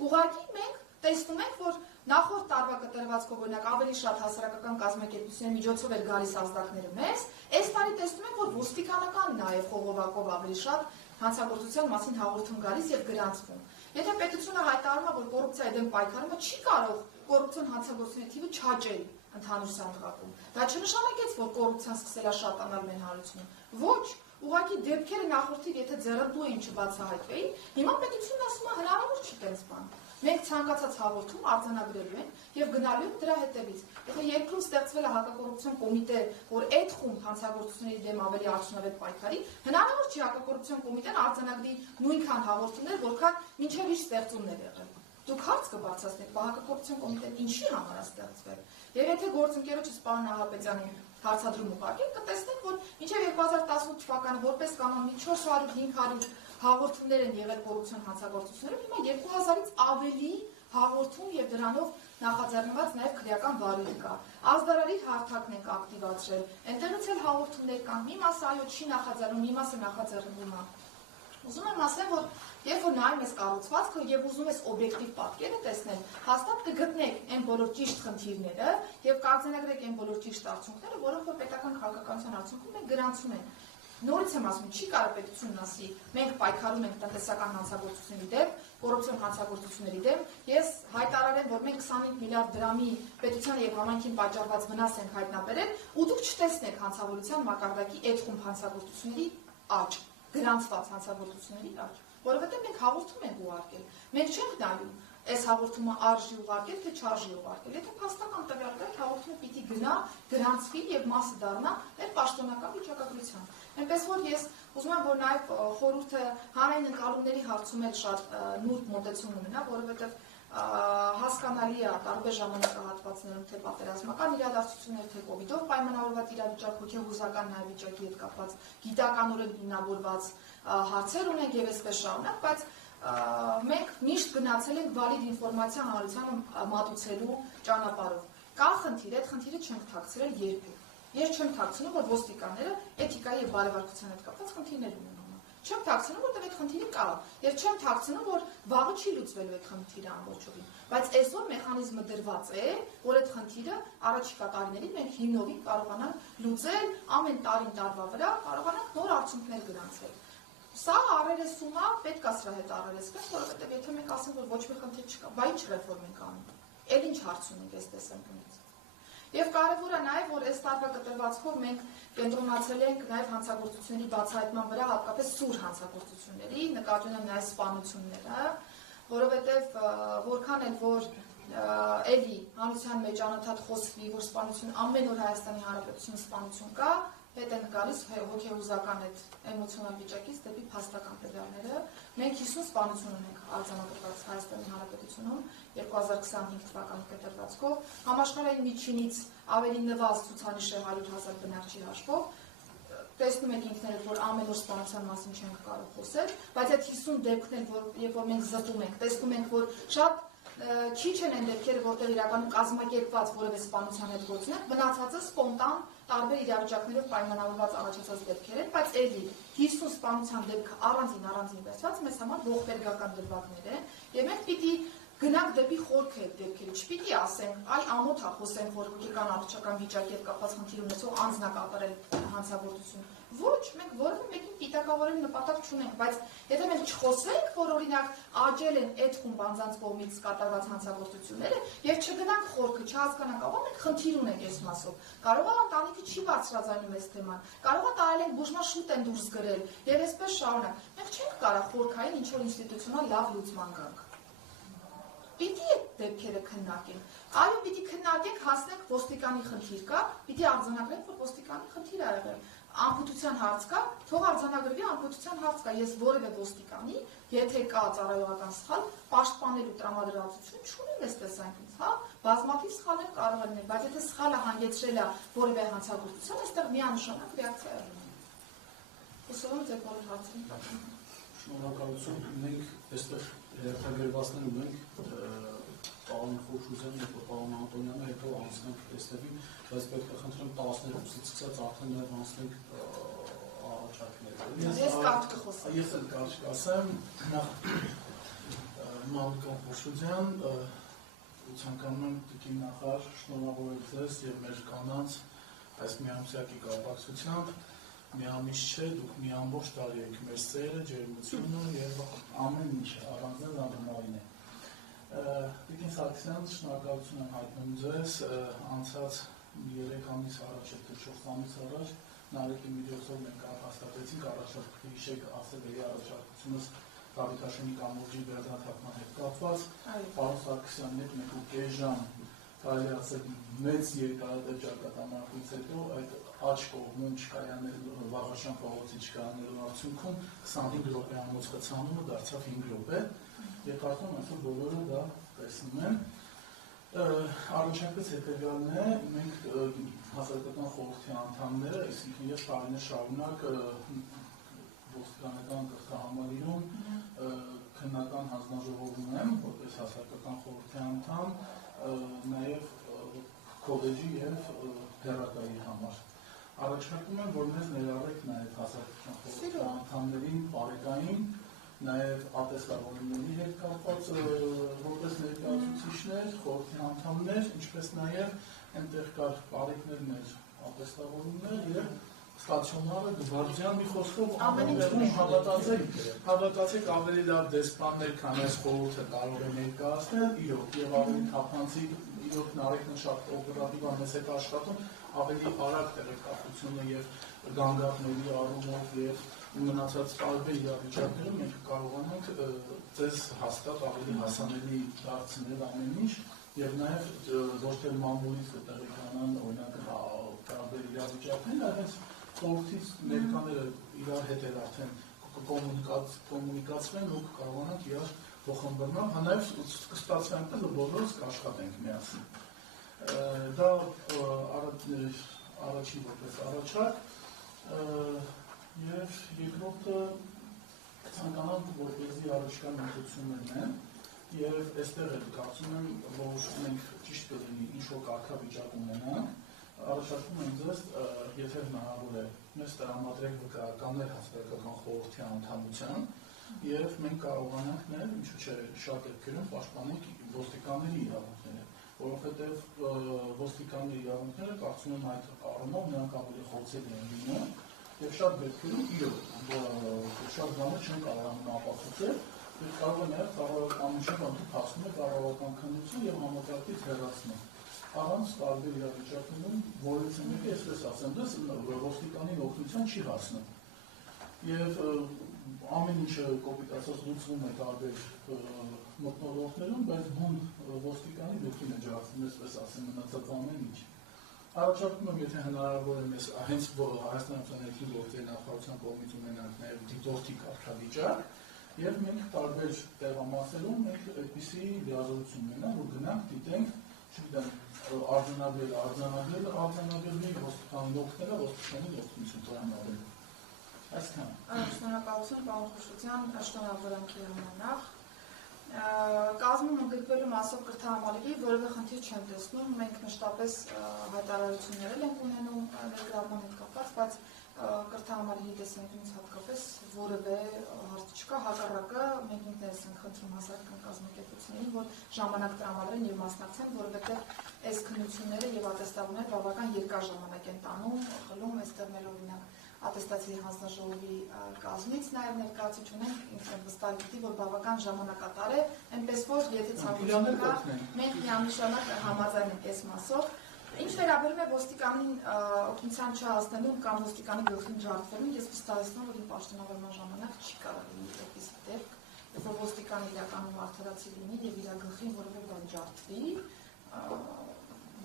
Ուղղակի մենք տեսնում ենք, որ նախորդ տարվա կտրվածքով օրինակ ավելի շատ հասարակական կազմակերպությունների միջոցով էր գալիս ազդակները մեզ, այս տարի տեսնում ենք, որ ոստիկանական նաև խողովակով ավելի շատ հանցագործության մասին հաղորդում գալիս եւ գրանցվում։ Եթե պետությունը հայտարարում է, որ կոռուպցիայի դեմ պայքարումը չի կարող կոռուպցիոն հանցագործությունների թիվը չաճել ընդհանուր սանդղակում, դա չնշանակեց, որ կոռուպցիան սկսել է շատանալ մեր հանրությունում։ Ոչ, ուղղակի դեպքերը նախորդիվ եթե ձեռնտու էին չբացահայտվեին, հիմա պետությունն ասում է հնարավոր չի տենց բան։ Մենք ցանկացած հաղորդում արձանագրելու ենք եւ գնալու ենք դրա հետևից։ Եթե երկրում ստեղծվել է հակակոռուպցիոն կոմիտե, որ այդ խումբ հանցագործությունների դեմ ավելի արդյունավետ պայքարի, հնարավոր չի հակակոռուպցիոն կոմիտեն արձանագրի նույնքան հաղորդումներ, որքան մինչև իր ստեղծումն էր եղել։ Դուք հարց կբարձրացնեք, հակակոռուպցիոն կոմիտեն ինչի համար է ստեղծվել։ Եվ եթե գործընկերոջս պարոն Նահապետյանին հարցադրում ուղարկեք, կտեսնեք, որ մինչև 2018 թվականը որպես կանոն 400-500 հաղորդումներ են եղել կոռուպցիոն հանցագործություններում, հիմա 2000-ից ավելի հաղորդում եւ դրանով նախաձեռնված նաեւ քրեական վարույթ կա։ Ազդարարի հարթակն ենք ակտիվացրել։ Այնտեղից էլ հաղորդումներ կան։ Մի մասը այո չի նախաձեռնում, մի մասը նախաձեռնվում է։ Ուզում եմ ասեմ, որ երբ որ նայում ես կառուցվածքը եւ ուզում ես օբյեկտիվ պատկերը տեսնել, հաստատ կգտնեք այն բոլոր ճիշտ խնդիրները եւ կարձանագրեք այն բոլոր ճիշտ արդյունքները, որոնք որ պետական քաղաքականության արդյունքում մենք գրանցում ենք։ Նորից եմ ասում, չի կարող պետությունն ասի, մենք պայքարում ենք տնտեսական հանցագործությունների դեմ, կոռուպցիոն հանցագործությունների դեմ։ Ես հայտարարեմ, որ մենք 25 միլիարդ դրամի պետության եւ համայնքին պատճառված վնաս ենք հայտնաբերել, ու դուք չտեսնեք հանցավորության մակարդակի այդ խումբ հանցագործությունների աճ, գրանցված հանցագործությունների աճ, որովհետեւ մենք հաղորդում ենք ուղարկել։ Մենք չենք նայում այս հաղորդումը արժի ուղարկել, թե չարժի ուղարկել։ Եթե փաստական տվյալ կա, հաղորդումը պիտի գնա, գրանցվի եւ մասը դառնա մեր պաշտոնական վիճակագրության։ Այնպես որ ես ուզում եմ, որ նաեւ խորհուրդը հանրային ընկալումների հարցում էլ շատ նուրբ մոտեցում ունենա, որովհետեւ հասկանալի է տարբեր ժամանակահատվածներում թե պատերազմական իրադարձություններ, թե կոവിഡ്ով պայմանավորված իրավիճակ, հոգեհուզական նաեւ վիճակի հետ կապված գիտականորեն հիմնավորված հարցեր ունենք եւ այսպես շարունակ, բայց մենք միշտ գնացել ենք վալիդ ինֆորմացիա հանրությանը մատուցելու ճանապարհով։ Կա խնդիր, այդ խնդիրը չենք թաքցրել երբեք։ Ես չեմ թաքցնում, որ ոստիկանները էթիկայի եւ բարեվարկության հետ կապված խնդիրներ ունեն։ Չեմ թաքցնում, որտեղ այդ խնդիրը կա, եւ չեմ թաքցնում, որ վաղը չի լուծվելու այդ խնդիրը ամբողջովին։ Բայց այսօր մեխանիզմը դրված է, որ այդ խնդիրը առաջիկա տարիներին մենք հիմնովին կարողանանք լուծել, ամեն տարին տարվա վրա կարողանանք նոր արդյունքներ գրանցել։ Սա առերեսում է, պետք է սրա հետ առերեսվենք, որովհետեւ եթե մենք ասենք, որ ոչ մի խնդիր չկա, բա ինչ ռեֆորմ ենք անում։ Էլ ինչ հարց ունենք այս տեսանկյունից։ Եվ կարևոր է նաև, որ այս տարվա կտրվածքով մենք կենտրոնացել ենք նաև հանցագործությունների բացահայտման վրա, հատկապես սուր հանցագործությունների, նկատի ունեմ նաև սպանությունները, որովհետև որքան էլ որ էլի հանրության մեջ անընդհատ խոսվի, որ սպանություն ամեն օր Հայաստանի Հանրապետությունում սպանություն կա, հետ են գալիս հոգեհուզական այդ էմոցիոնալ վիճակից դեպի փաստական տվյալները։ Մենք 50 սպանություն ունենք արձանագրված Հայաստանի Հանրապետությունում 2025 թվականի կտրվածքով, համաշխարհային միջինից ավելի նվազ ցուցանիշ է 100,000 բնակչի հաշվով։ Տեսնում եք ինքներդ, որ ամեն օր սպանության մասին չենք կարող խոսել, բայց այդ 50 դեպքն էլ, երբ որ մենք զտում ենք, տեսնում ենք, որ շատ քիչ են այն դեպքերը, որտեղ իրականում կազմակերպված որևէ սպանության հետ գործ ունենք, մնացածը սպոնտան տարբեր իրավիճակներով պայմանավորված առաջացած դեպքեր են, բայց էլի 50 սպանության դեպքը առանձին վերցված մեզ համար ողբերգական դրվագներ են, եւ մենք պիտի գնանք դեպի խորքը այդ դեպքերը, չպիտի ասենք, այ ամոթ է խոսենք, որ հոգեկան առողջական վիճակի հետ կապված խնդիր ունեցող անձն է կատարել հանցագործություն։ Ոչ, մենք որևէ մեկին պիտակավորելու նպատակ չունենք, բայց եթե մենք չխոսենք, որ օրինակ աճել են այդ խումբ անձանց կողմից կատարված հանցագործությունները եւ չգնանք խորքը, չհասկանանք, ահա մենք խնդիր ունենք այս մասով։ Կարող է ընտանիքը չի բարձրաձայնում այս թեման, կարող է տարել են բուժմաշուտ են դուրս գրել եւ այսպես շարունակ։ Մենք չենք կարող խորքային ինչ որ ինստիտուցիոնալ լավ լուծման գանք։ Պիտի այդ դեպքերը քննարկենք։ Այո, պիտի քննարկենք, հասնենք ոստիկանի խնդիր կա, պիտի արձանագրենք, որ ոստիկանի խնդիր ա եղել։ Անպուտության հարց կա, թող արձանագրվի անպուտության հարց կա։ Ես որևէ ոստիկանի, եթե կա ծառայողական սխալ, պաշտպանելու տրամադրվածություն չունեմ այս տեսանկյունից, հա, բազմաթիվ սխալներ կարող են լինել, բայց եթե սխալը հանգեցրել է որևէ հանցագործության, այստեղ միանշանակ ռեակցիա է լինում։ Հուսով եմ, ձեր բոլոր հարցերին պատասխան։ Շնորհակալություն, մենք այստեղ հերթագրվածներ ունենք պարոն Խոշուզյանը եւ պարոն Անտոնյանը, հետո անցնենք այստեղին, բայց պետք է խնդրեմ 12-ից սկսած արդեն նաև անցնենք առաջարկները։ Ես կարճ կխոսեմ։ Ես էլ կարճ կասեմ, նախ Մամիկոն Խոշուզյան, ցանկանում եմ տիկին նախարար շնորհավորել ձեզ եւ մեր կանանց այս միամսյակի կապակցությամբ։ Միամիջ չէ, դուք մի ամբողջ տարի եք մեր սերը, ջերմությունը եւ ամեն ինչ առանձին անհնարին է։ Տիկին Սարգսյան, շնորհակալություն եմ հայտնում ձեզ, անցած 3 ամիս առաջ, թե 4 ամիս առաջ Նարեկի միջոցով մենք հաստատեցինք առաջարկի հիշեք ասել էի առաջարկությունս Դավիթաշենի կամուրջի վերջնաթափման հետ կապված, պարոն Սարգսյանն հետ 1.5 ժամ կարելի ասել մեծ երկարատև ճակատամարտից հետո այդ աջ կողմում չկայանելու Վաղաշան փողոցի չկայանելու արդյունքում 25 րոպեանոց խցանումը դարձավ 5 րոպե եւ կարծում եմ այսօր բոլորը դա տեսնում են։ Առաջարկած հետևյալն է, մենք հասարակական խորհրդի անդամները, այսինքն ես տարիներ շարունակ ոստիկանական կրթահամալիրում քննական հանձնաժողովում եմ, որպես հասարակական խորհրդի անդամ, նաև քոլեջի եւ դերակայի համար։ Առաջարկում եմ, որ մեզ ներառեք նաև հասարակական խորհրդի անդամներին, բարեկային, նաև ատեստավորումների հետ կապված որպես ներկայացուցիչներ, խորհրդի անդամներ, ինչպես նաև այնտեղ կար բարեկներներ, ատեստավորումներ եւ ստացիոնարը գվարդիան մի խոսքով ամենին հավատացեք ավելի լավ դեսպաններ, քան այս խորհուրդը կարող է ներկայացնել, իրոք եւ ավելի թափանցիկ, իրոք Նարեկն շատ օպերատիվ ամես հետ աշխատում, ավելի արագ տեղեկատվությունը եւ գանգատների առումով եւ մնացած տարբեր իրավիճակներում մենք կարողանանք ձեզ հաստատ ավելի հասանելի դարձնել ամեն ինչ եւ նաեւ ոչ թե մամուլից կտեղեկանան օրինակ տարբեր իրավիճակներ, այլ խորհրդից ներկաները իրար հետ էլ արդեն կոմունիկացվեն ու կարողանանք իրար փոխանցել, հանայվ կստացվի այնպես, որ բոլորս կաշխատենք միասին։ Դա առաջին որպես առաջարկ եւ երկրորդը ցանկանանք, որպեսզի առաջկա նորություններն են եւ այստեղ էլ կարծում եմ, որ մենք ճիշտ կլինի ինչ-որ կարգավիճակ ունենանք, առաջարկում եմ ձեզ, եթե հնարավոր է, մեզ տրամադրեք վկայականներ հասարակական խորհրդի անդամության եւ մենք կարողանանք նաեւ ինչու՞ չէ շատ դեպքերում պաշտպանել ոստիկանների իրավունքները, որովհետեւ ոստիկանների իրավունքները կարծում եմ այդ առումով նրանք ավելի խոցելի են լինում եւ շատ դեպքերում իրոք շատ բաներ չեն կարողանում ապացուցել եւ կարող է նաեւ կառավարականության ընդհանուր հասնում է կառավարական քննություն եւ համակարգից հեռացնում առանց տարբեր իրավիճակներում որից մեկը այսպես ասեմ դες ոստիկանին օգնության չի հասնում եւ ամեն ինչը կոպիտ ասած լուծվում է տարբեր մթնոլորտներում, բայց բուն ոստիկանի դեպքին է ջարդվում, այսպես ասեմ, մնացած ամեն ինչ։ Առաջարկում եմ, եթե հնարավոր է մեզ հենց Հայաստանյան ներքին գործերի նախարարության կողմից ունենանք նաև դիտորդի կարգավիճակ, եւ մենք տարբեր տեղամասերում մենք այդպիսի լիազորություն ունենանք, որ գնանք դիտենք, չգիտեմ, արձանագրի ոստիկանին օգնելը, ոստիկանին օգնություն տրամադրել։ Այսքան։ Շնորհակալություն, պարոն Խուշուտյան, շնորհավորանքի համար։ Կազմում ընդգրկվելու մասով կրթահամալիրի որևէ խնդիր չեմ տեսնում, մենք մշտապես հայտարարություններ ենք ունենում ներգրավման հետ կապված, բայց կրթահամալիրի տեսանկյունից հատկապես որևէ հարց չկա, հակառակը մենք ինքներս ենք խնդրում հասարակական կազմակերպություններին, որ ժամանակ տրամադրեն եւ մասնակցեն, որովհետեւ այս քննությունները եւ ատեստավորները բավական երկար ժամանակ են տանում, խլում այստեղ մեր օրինակ ատեստացիայի հանձնաժողովի կազմից նաև ներկայացուցիչ ունենք, ինքն վստահ գիտի, որ բավական ժամանակատար է, այնպես որ եթե ցանկություն կա, մենք միանշանակ համաձայն ենք այս մասով։ Ինչ վերաբերում է ոստիկանին օգնության չհասնելուն կամ ոստիկանի գլխին ջարդվելուն, ես վստահեցնում որ իմ պաշտոնավարման ժամանակ չի կարող լինի այդպիսի դեպք, երբ որ ոստիկանը իրականում արդարացի լինի եւ իր գլխին որևէ բան ջարդվի,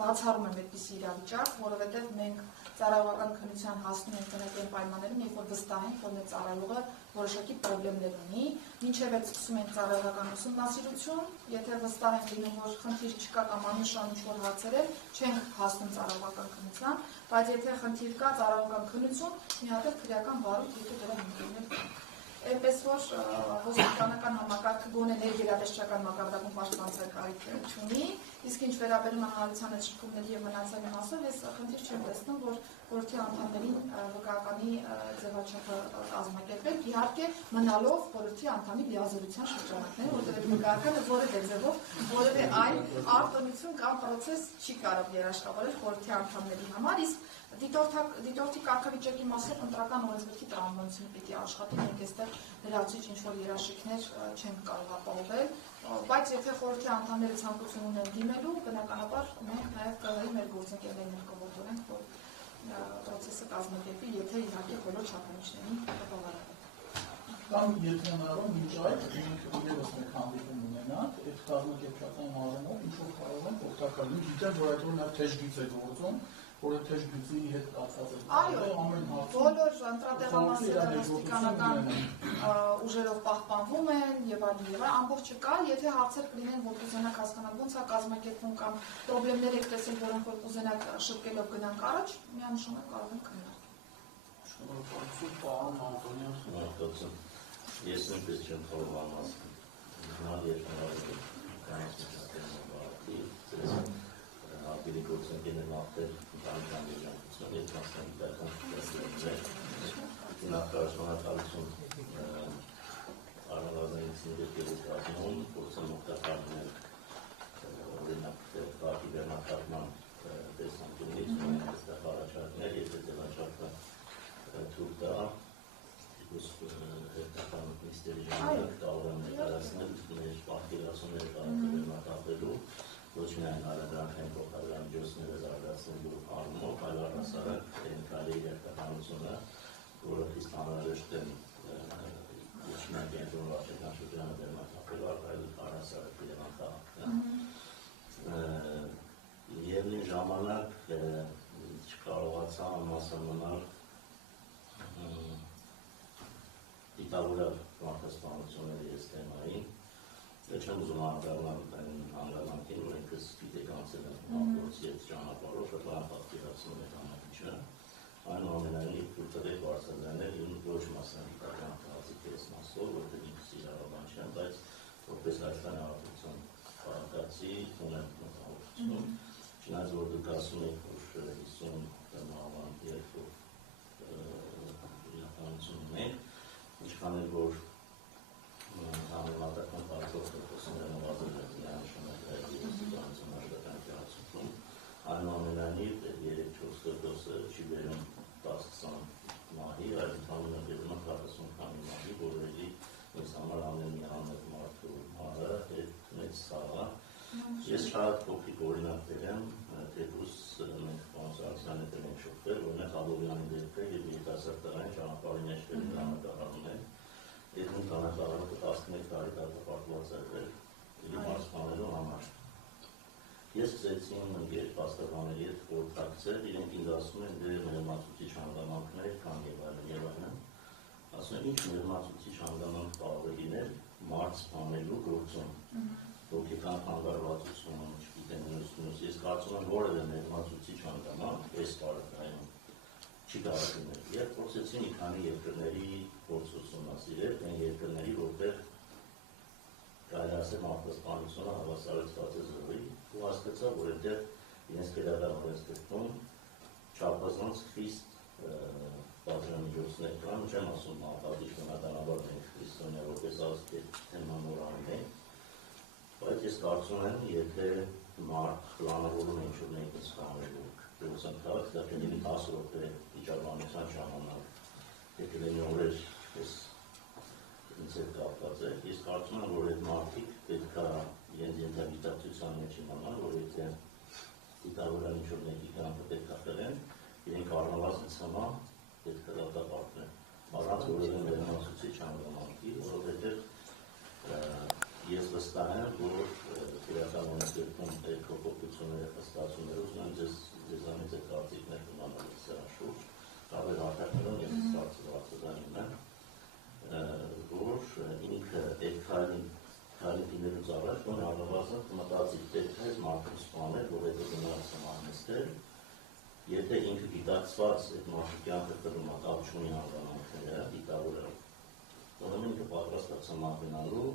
բացառում եմ այդպիսի իրավիճակ, որովհետև մենք ծառայողական քննության հասնում ենք տնտեսական պայմաններում, երբ որ վստահ ենք, որ մեր ծառայողը որոշակի խնդիրներ ունի, մինչև էլ սկսում ենք ծառայողական ուսումնասիրություն, եթե վստահ ենք լինում, որ խնդիր չկա կամ աննշան ինչ-որ հարցեր են, չենք հասնում ծառայողական քննության, բայց եթե խնդիր կա ծառայողական քննություն, մի հատ էլ քրեական բարույթ եթե դրա հիմքերներ կան։ Այնպես որ ոստիկանական համակարգը գոնե ներգերատեսչական մակարդակում պաշտպանության կարիք չունի, իսկ ինչ վերաբերում է հանրությանը շփումների եւ մնացյալի մասով, ես խնդիր չեմ տեսնում, որ խորհրդի անդամներին վկայականի ձևաչափը կազմակերպել, իհարկե մնալով խորհրդի անդամի լիազորության շրջանակները, որտեղ վկայականը որևէ ձևով որևէ այլ արտոնություն կամ process չի կարող երաշխավորել խորհրդի անդամների համար, իսկ դիտորդի կարգավիճակի մասով ընտրական օրենսգրքի տրամադրությունը պիտի աշխատի, մենք այստեղ լրացուցիչ ինչ-որ երաշխիքներ չենք կարող ապահովել, բայց եթե խորհրդի անդամները ցանկություն ունեն դիմելու, բնականաբար մենք նաև ԿՀ-ի մեր գործընկերներին կողոպտորենք, որ process-ը կազմակերպի, եթե իհարկե բոլոր չափանիշներին բավարարվի։ Կամ եթե հնարավոր մինչ այդ մենք ևս մեկ հանդիպում ունենանք, այդ կազմակերպչական առումով ինչ-որ կարող ենք օգտակար լինել, գիտեմ, որ այդ օրինակ թեժ գիծ է գործում, որը թեժ գծի հետ կապված է։ Այո, բոլոր ընտրատեղամասերը ուժերով պահպանվում են եւ այլն, ամբողջը կա, եթե հարցեր կլինեն, որ կուզենաք հասկանալ ոնց է կազմակերպվում կամ խնդիրներ եք տեսել, որոնք որ կուզենաք շփկելով գնանք առաջ, միանշանակ կարող ենք քննարկել։ Շնորհակալություն, պարոն Անտոնյան։ Ես նույնպես չեմ խորհրդանում ասել։ Ապիրի գործընկերներն ապտել ընտանեկան երջանկություն և մասնագիտական շրջաններ նախարարությունն արարազանիցների գերեզրացնում փորձում օգտակարներ օրինակ պարտի վերնակարգման տեսանկյունից այստեղ առաջարկներ, եթե ձևաչափը թույլ տա հետական նիստերի ժամանակ կարող են ներկայացնել մեր պատկերացումները վերնակարգելու ոչ միայն հարաբերական փոխադրամիջոցները զարգացնելու առումով, այլ առհասարակ տեխնիկայի երթականությունը, որը խիստ անհրաժեշտ է ոչ միայն կենտրոն վարչական շրջանը վերնախապելու, այլ առհասարակ Երևան քաղաքը։ Միևնույն ժամանակ չկարողացա անմասնանալ դիտավորել մարդասպանությունների այս թեմային։ Չեմ ուզում անդառնալ հանգամանքին, որ ինքս գիտեք անցել եմ ապրոց և ճանապարհով, շատ լավ պատկերացնում եք ամենիչը, այնուամենայնիվ թույլ տվեք բարձրացնել իմ ոչ մասնագիտական տարածքի այս մասով, որտեղ ինքս իրավաբան չեմ, բայց որպես Հայաստանի Հանրապետության քաղաքացի ունեմ մտահոգություն, չնայած որ դուք ասում եք, որ 50 մահվան երկու իրականություն ունենք, ինչքան էլ որ համեմատական պատրող տոկոսները նվազել են միանշանակ սիտուացիոն աշխատանքի հարցում, այնուամենայնիվ 3-4 տոկոսը չի բերում 10-20 մահի, այլ ընդհանուր բերում է 40 քանի մահի, որերի մեզ համար ամեն մի անհետ մարդու մահը մեծ սաղ է։ Ես շատ փոքրիկ օրինակ բերեմ, թեկուզ մենք կոնսուլտացիան հետ ենք շփվել, օրինակ Աբովյանի դեպքը եւ երիտասարդ տղային ճանապարհի մեջ վերնամտահարում են։ Այդ ընտանեկան 11 տարի դատապարտված է եղել իր պաշտպանելու համար։ Ես սկսեցի իմ փաստաբանների հետ խորհրդակցել, իրենք ինձ ասում են դե մեղմացուցիչ հանգամանքներ կան եւ այլն։ Ասում են ինչ մեղմացուցիչ հանգամանք կարող է լինել մարդ սպանելու գործում։ Հոգեկան խանգարվածություն, չգիտեմ, մյուս, ես կարծում եմ որևէ մեղմացուցիչ հանգամանք այս տարածքայում չի կարող լինել։ Երբ փորձեցի մի քանի երկրների փորձ ուսումնասիրել, այն երկրների, որտեղ կարելի ասել մարդասպանությունը հավասարեցված է զրոյի, ու հասկացա, որ այդտեղ իրենց քրեական օրենսգրքում չափազանց խիստ պատժամիջոցներ կան, չեմ ասում ապատիչ բնականաբար մենք քրիստոնյա որպես ազգ թեման նորանում ենք, բայց ես կարծում եմ, եթե մարդ պլանավորում է ինչ-որ մեկը սպանելու գործընթաց, դա կլինի 10 րոպե վիճաբանության ժամանակ, թե կլինի օրեր, ինչպես ինձ հետ կապված է, ես կարծում եմ, որ այդ մարդիկ պետք է իրենց ենթագիտակցության մեջ իմանան, որ եթե դիտավորան ինչ-որ մեկի կյանքը պետք է խլեն, իրենք առնվազն ցմա պետք է դատապարտվեն, առանց որևէ մեղմացուցիչ հանգամանքի, որովհետև ես վստահ եմ, որ քրեական օրենսգրքում այդ փոփոխությունները խստացումները ուզում եմ ձեզանից այդ կարծիքներ կունենալ սրա շուրջ, տարբեր հարթակներում ես բարձրացնում եմ, որ ինքը այդ քայլին դիմելուց առաջ որ առնվազն կմտածի պետք է մարդուն սպանել, որ հետո գնաց համեսնել, եթե ինքը գիտակցված այդ մարդու կյանքը կրում է տալ չունի հանգամանքները, դիտավորել, ուրեմն ինքը պատրաստ է ցմահվենալու,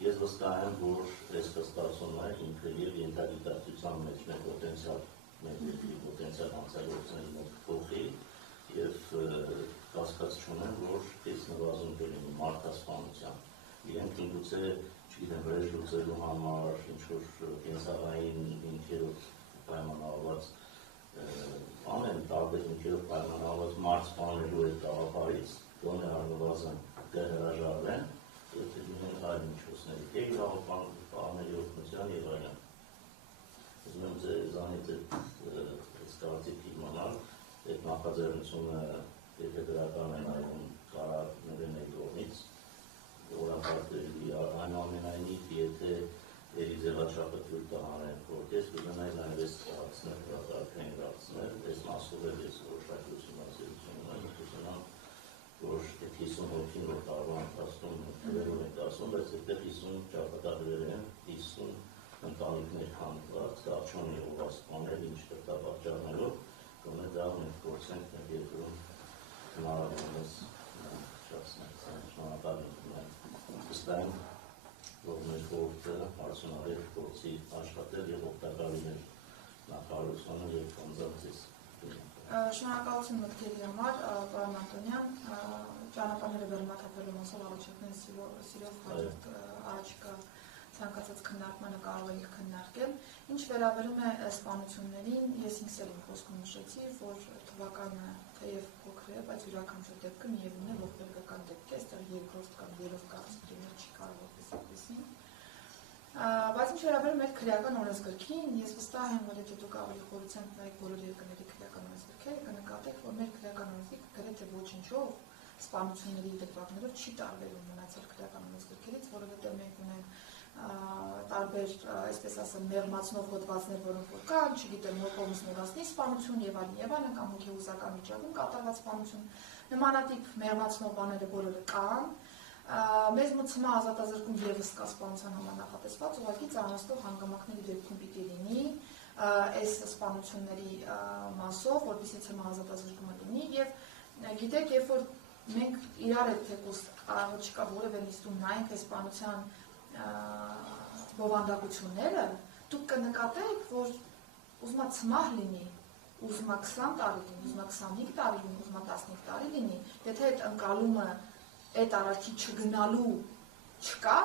ես վստահ եմ, որ այս խստացումը ինքը եւ ենթագիտակցության մեջ մեր պոտենցիալ հանցագործների մոտ փոխի եւ կասկած չունեմ, որ այս նվազում կլինի մարդասպանության։ Իրենք ինքնուցե, չգիտեմ, վրեժ լուծելու համար, ինչ-որ կենսաղային ինքերով պայմանավորված, ամեն տարբեր ինքերով պայմանավորված մարդ սպանելու այդ գաղափարից, գոնե առնվազն կհրաժարվեն, եւ դիմեն այլ միջոցների, եւ իրավապահների օգնության եւ այլն։ Ուզում եմ ձեզանից այս կարծիքի իմանալ, այդ նախաձեռնությունը, եթե դրական են այլում կարարները մեր կողմից, կարգերի այնուամենայնիվ եթե ձևաչափը թույլ տանեն որպես կունենայի նաև այս հարցներ կարգային դարձնել, այս մասով էլ ես որոշակի ուսումնասիրություն ունեմ, կուզենամ, որ 50 հոգին որ տարվա ընթացքում քվերում ենք ասում, բայց այդտեղ 50 ճակատագրեր են, 50 ընտանիքներ հանդիպած, դա չունի ուղղասպանել, ինչ պատճառներով, գոնե դա մենք փորձենք մեր երկրում հնարավորինս շնորհակալ որ մեր խորհուրդը հարցունարեր փորձի աշխատել եւ օգտակար լինել նախարարությանը եւ անձանցից։ Շնորհակալություն մտքերի համար, պարոն Անտոնյան, ճանապարհները բեռնաթափելու մասով առաջարկներ սիրով առաջիկա ցանկացած քննարկմանը կարող ենք քննարկել։ Ինչ վերաբերում է սպանություններին, ես ինքս էլ իմ խոսքում նշեցի, որ թվականը թեև փոքր է, բայց յուրաքանչյուր դեպքը միևնույն է, որ պետական դեպք է, այստեղ երկրորդ կամ երրորդ կարծիքներ չի կարող որպես այդպեսին։ Բայց ինչ վերաբերում է քրեական օրենսգրքին, ես վստահ եմ, որ եթե դուք ավելի խորությամբ նայեք բոլոր երկրների քրեական օրենսգրքերը, կնկատեք, որ մեր քրեական օրենսգիրքը գրեթե ոչինչով սպանությունների դեպքերով չի տարբերում մնացած քրեական օրենսգրքերից, որովհետև մենք ունենք տարբեր, այսպես ասեմ, մեղմացնող հոդվածներ, որոնք որ կան, չգիտեմ, հոգովից նորացնի սպանություն եւ այլն, կամ հոգեհուզական վիճակում կատարված սպանություն, նմանատիպ մեղմացնող բաները բոլորը կան։ Մեզ մոտ ցմահ ազատազրկում եւս կա սպանության համար նախատեսված, ուղղակի ծանրացնող հանգամանքների դեպքում պիտի լինի այս սպանությունների մասով, որպեսզի ցմահ ազատազրկումը լինի եւ գիտեք, երբ որ մենք իրար հետ թեկուզ չկա որևէ նիստում նայենք այս սպանության բովանդակությունները, դուք կնկատեք, որ ուզմա ցմահ լինի, ուզմա 20 տարի լինի, ուզմա 25 տարի լինի, ուզմա 15 տարի լինի, եթե այդ ընկալումը այդ արարքի չգնալու չկա,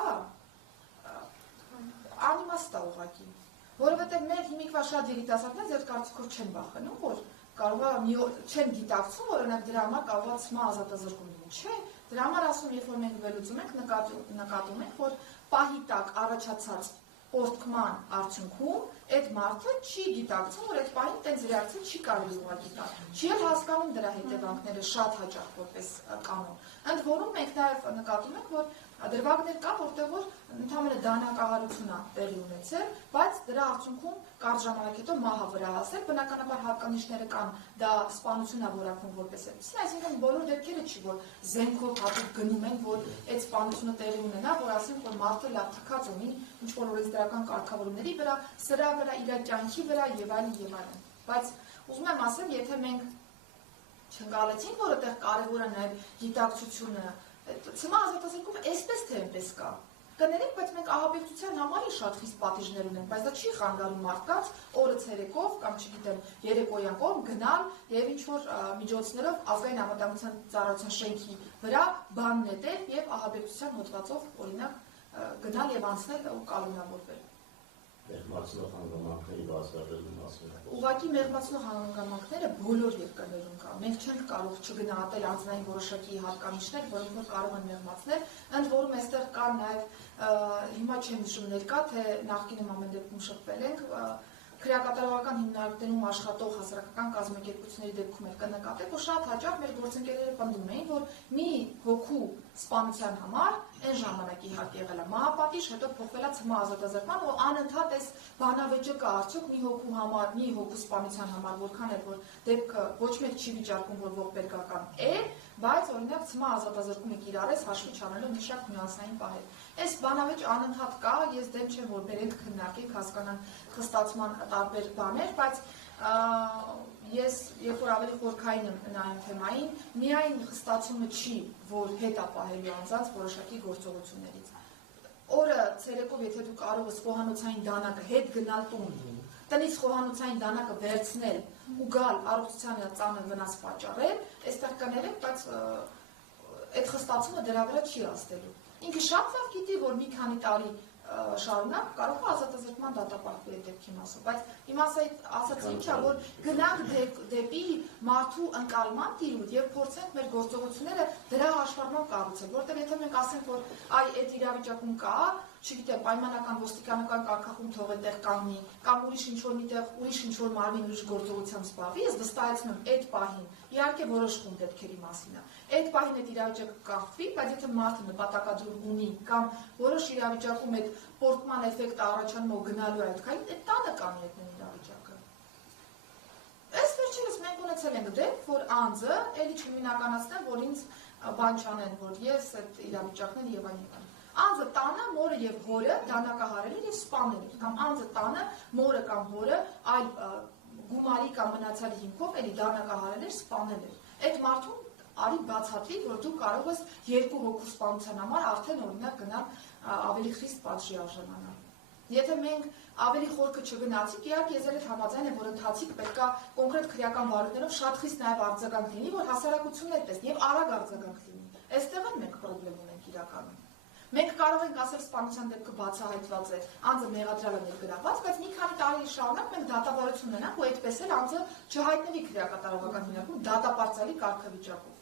անիմաստ է ուղղակի, որովհետև մեր հիմիկվա շատ երիտասարդներ ձեր կարծիքով չեն վախենում, որ կարող է չեն գիտակցում, օրինակ դրա համար կարող է ցմահ ազատազրկում լինի, չէ, դրա համար ասում, երբ որ մենք վերլուծում ենք, նկատում ենք, որ պահի տակ առաջացած օրդկման արդյունքում այդ մարդը չի գիտակցում, որ այդ պահին տենց ռեակցիա չի կարելի ուղղակի տալ, չի էլ հասկանում դրա հետևանքները շատ հաճախ որպես կանոն։ Ընդ որում մենք նաև նկատում ենք, որ դրվագներ կա, որտեղ որ ընդհանրապես դանակահարություն է տեղի ունեցել, բայց դրա արդյունքում կարճ ժամանակ հետո մահը վրա հասել, բնականաբար հատկանիշները կան, դա սպանություն է որակվում որպես այդպեսին, այսինքն բոլոր դեպքերը չի, որ զենքով հատուկ գնում են, որ այդ սպանությունը տեղի ունենա, որ ասենք, որ մարդը լավ թքած ունի ինչ-որ օրենսդրական կարգավորումների վրա, սրա վրա, իր կյանքի վրա եւ այլն։ Բայց ուզում եմ ասեմ, եթե մենք չընկալեցինք, որ այդտեղ կարևոր է նաեւ գիտակցությունը, ցմահ ազատազրկումը այսպես թե այնպես կա։ Կներեք, բայց մենք ահաբեկչության համար էլ շատ խիստ պատիժներ ունենք, բայց դա չի խանգարում մարդկանց օրը ցերեկով կամ չգիտեմ երեկոյան կողմ գնալ եւ ինչ որ միջոցներով ազգային անվտանգության ծառայության շենքի վրա բան նետել եւ ահաբեկչության հոդվածով օրինակ գնալ եւ անցնել ու կալանավորվել։ Մեղմացնող հանգամանքների բացառելու մասին։ Ուղղակի մեղմացնող հանգամանքները բոլոր երկրներում կան։ Մենք չենք կարող չգնահատել անձնային որոշակի հատկանիշներ, որոնք որ կարող են մեղմացնել, ընդ որում այստեղ կա նաև հիմա չեմ հիշում ներկա, թե նախկինում ամեն դեպքում շփվել ենք, քրեակատարողական հիմնարկներում աշխատող հասարակական կազմակերպությունների դեպքում էլ կնկատեք, որ շատ հաճախ մեր գործընկերները պնդում էին, որ մի հոգու սպանության համար այն ժամանակ իհարկե եղել է մահապատիժ, հետո փոխվել է ցմահ ազատազրկման, ու անընդհատ այս բանավեճը կա արդյոք մի հոգու համար, մի հոգու սպանության համար, որքան էլ որ դեպքը ոչ մեկ չի վիճարկում, որ ողբերգական է, բայց օրինակ ցմահ ազատազրկումը կիրառես հաշվի չառնելով մի շարք նյուանսային պահեր։ Այս բանավեճ անընդհատ կա, ես դեմ չեմ, որ բերենք քննարկենք, հասկանան խստացման տարբեր բաներ, բայց ես երբ որ ավելի խորքային եմ նայում թեմային, միայն խստացումը չի, որ հետ ապահելու անձանց որոշակի գործողություններից։ Օրը ցերեկով եթե դու կարող ես խոհանոցային դանակը հետ գնալ տուն, տնից խոհանոցային դանակը վերցնել ու գալ առողջությանը ծանր վնաս պատճառել, այստեղ կներեք, բայց այդ խստացումը դրա վրա չի հասնելու։ Ինքը շատ լավ գիտի, որ մի քանի տարի շարունակ կարող է ազատազրկման դատապարտվի այդ դեպքի մասով, բայց իմ ասած ինչա, որ գնանք դեպի մարդու ընկալման տիրույթ եւ փորձենք մեր գործողությունները դրա հաշվառմամբ կառուցել, որտեղ եթե մենք ասենք, որ այ այդ իրավիճակում կա, չգիտեմ, պայմանական ոստիկանական կարգախումբ թող այդտեղ կանգնի, կամ ուրիշ ինչ-որ միտեղ, ուրիշ ինչ-որ մարմին ուրիշ գործողությամբ զբաղվի, ես վստահեցնում եմ այդ պահին, իհարկե որոշ խումբ դեպքերի մասին է, այդ պահին այդ իրավիճակը կախվի, բայց եթե մարդը նպատակադրում ունի կամ որոշ իրավիճակում այդ պորտման էֆեկտը առաջանում ու գնալու է այդ քայլին, այդ տանը կանի այդ նույն իրավիճակը։ Այս վերջերս մենք ունեցել ենք դեպք, որ անձը, էլի չմինականացնեմ, որ ինձ բան չանեն, որ ես այդ իրավիճակներ եւ այլն։ Անձը տանը մորը եւ հորը դանակահարել էր եւ սպանել էր, կամ անձը տանը մորը կամ հորը այլ գումարի կամ մնացյալի հիմքով էլի դանակահարել էր, սպանել էր։ Այդ մարդուն արի բացատրի, որ դու կարող ես 2 հոգու սպանության համար արդեն օրինակ գնալ ավելի խիստ պատժի արժանանալ։ Եթե մենք ավելի խորքը չգնացիկ, իհարկե ես էլ համաձայն եմ, որ ընթացիկ պետքա կոնկրետ քրեական վարույթներով շատ խիստ նաև արձագանք լինի, որ հասարակությունն էլ տեսնի եւ արագ արձագանք լինի։ Այստեղ էլ մենք խնդրեմ ունենք իրականում։ Մենք կարող ենք ասել սպանության դեպքը բացահայտված է, անձը մեղադրյալ է ներգրավված, բայց մի քանի տարի շարունակ մենք դատավարություն ունենանք, ու այդպես էլ անձը չհայտնվի քրեակատարողական հիմնարկում դատապարտյալի կարգավիճակով։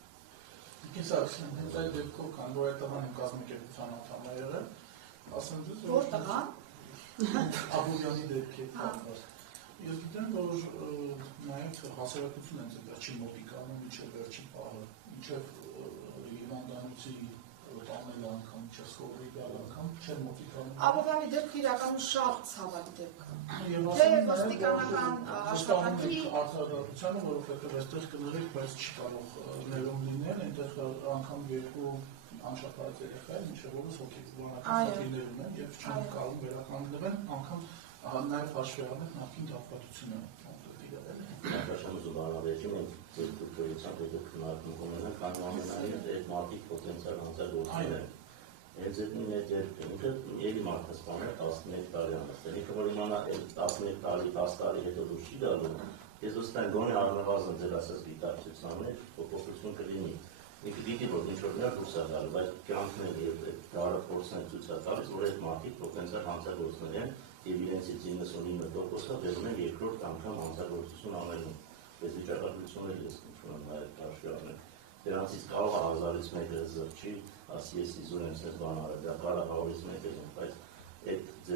Կիսակցին, հենց այդ դեպքով կան, որ այդ տղան իմ կազմակերպության անդամ է եղել, ասեմ ձեզ, որ տղան Աբովյանի դեպքի կապված։ Ես գիտեմ, որ նաև հասարակություն են վերջին մոտիկանում, մինչև վերջին պահը, մինչև հիվանդանոցի տանել անգամ, մինչև սովորի գալ անգամ, չեն մոտիկանում։ Աբովյանի դեպքը իրականում շատ ցավալի դեպք է։ Եվ ոստիկանական աշխատանքի արտադրությանը, որովհետև այստեղ կներեք, բայց չի կարող ներում լինել, այնտեղ անգամ 2 անշապարած երեխա է, մինչև որս հոգեբանական խնդիրներ ունեն եւ չեն կարող վերականգնվել, անգամ նաև հաշվի առնենք նախկին դատապարտությունը Աշաշանը զուգարավեջում են ձեր դուքտորիցան դեպք քննարկում ունենան, քան ամենայնիվ այդ մարդիկ պոտենցիալ հանցագործներ են։ Հենց այդ նույն այդ դեպքը ինքը էլի մարդը սպանել 11 տարի անցել։ Ինքը որ իմանա այդ 11 տարի, 10 տարի հետո դուրս չի գալու, ես ոստան գոնե առնվազն ձեր ասած գիտակցության մեջ փոփոխություն կլինի։ Ինքը գիտի, որ ինչ-որ դեռ դուրս է գալու, բայց կյանքն եւ դարը փորձն ցույց է տալիս, որ այդ մարդիկ պոտենցիալ հանցագործներ են եւ իրենցից 99%-ը վերում են երկրորդ անգամ հանցագործություն անելու։ Այս վիճակագրությունները ես ունեմ նաև հաշվի առնել։ Դրանցից կարող է 1000-ից մեկը զղջի, ասի ես իզուր եմ սենց բան արել, դա կարող է 100-ից մեկը զենք, բայց այդ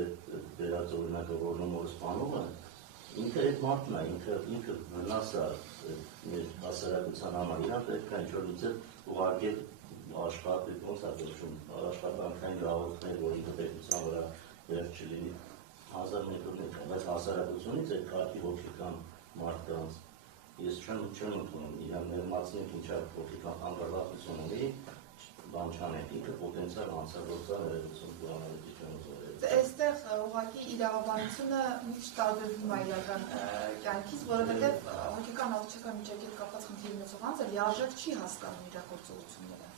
դերած օրինակը որնում որ սպանումը, ինքը այդ մարդն է, ինքը վնաս է մեր հասարակության համար, իրան պետք է ինչ-որ իձև ուղարկել աշխատել, ոնց է դրշում, աշխատանքային գաղորդներ, որ ինքը պետության վրա վերջ չլինի 1000 մետրներ, բայց հասարակությունից այդ կարգի հոգեկան մարդկանց ես չեմ ընդունում, իրան ներմացնենք ինչա հոգեկան անդրադարձություն ունի, բան չանենք, ինքը պոտենցիալ հանցագործան երևություն պլանալետի չեմ ուզորել։ Այստեղ ուղղակի իրավաբանությունը միշտ տարբերվում է իրական կյանքից, որովհետև հոգեկան առողջական միջակայքի հետ կապված խնդիր ունեցող անձը լիարժեք չի հասկանում իր գործողությունները։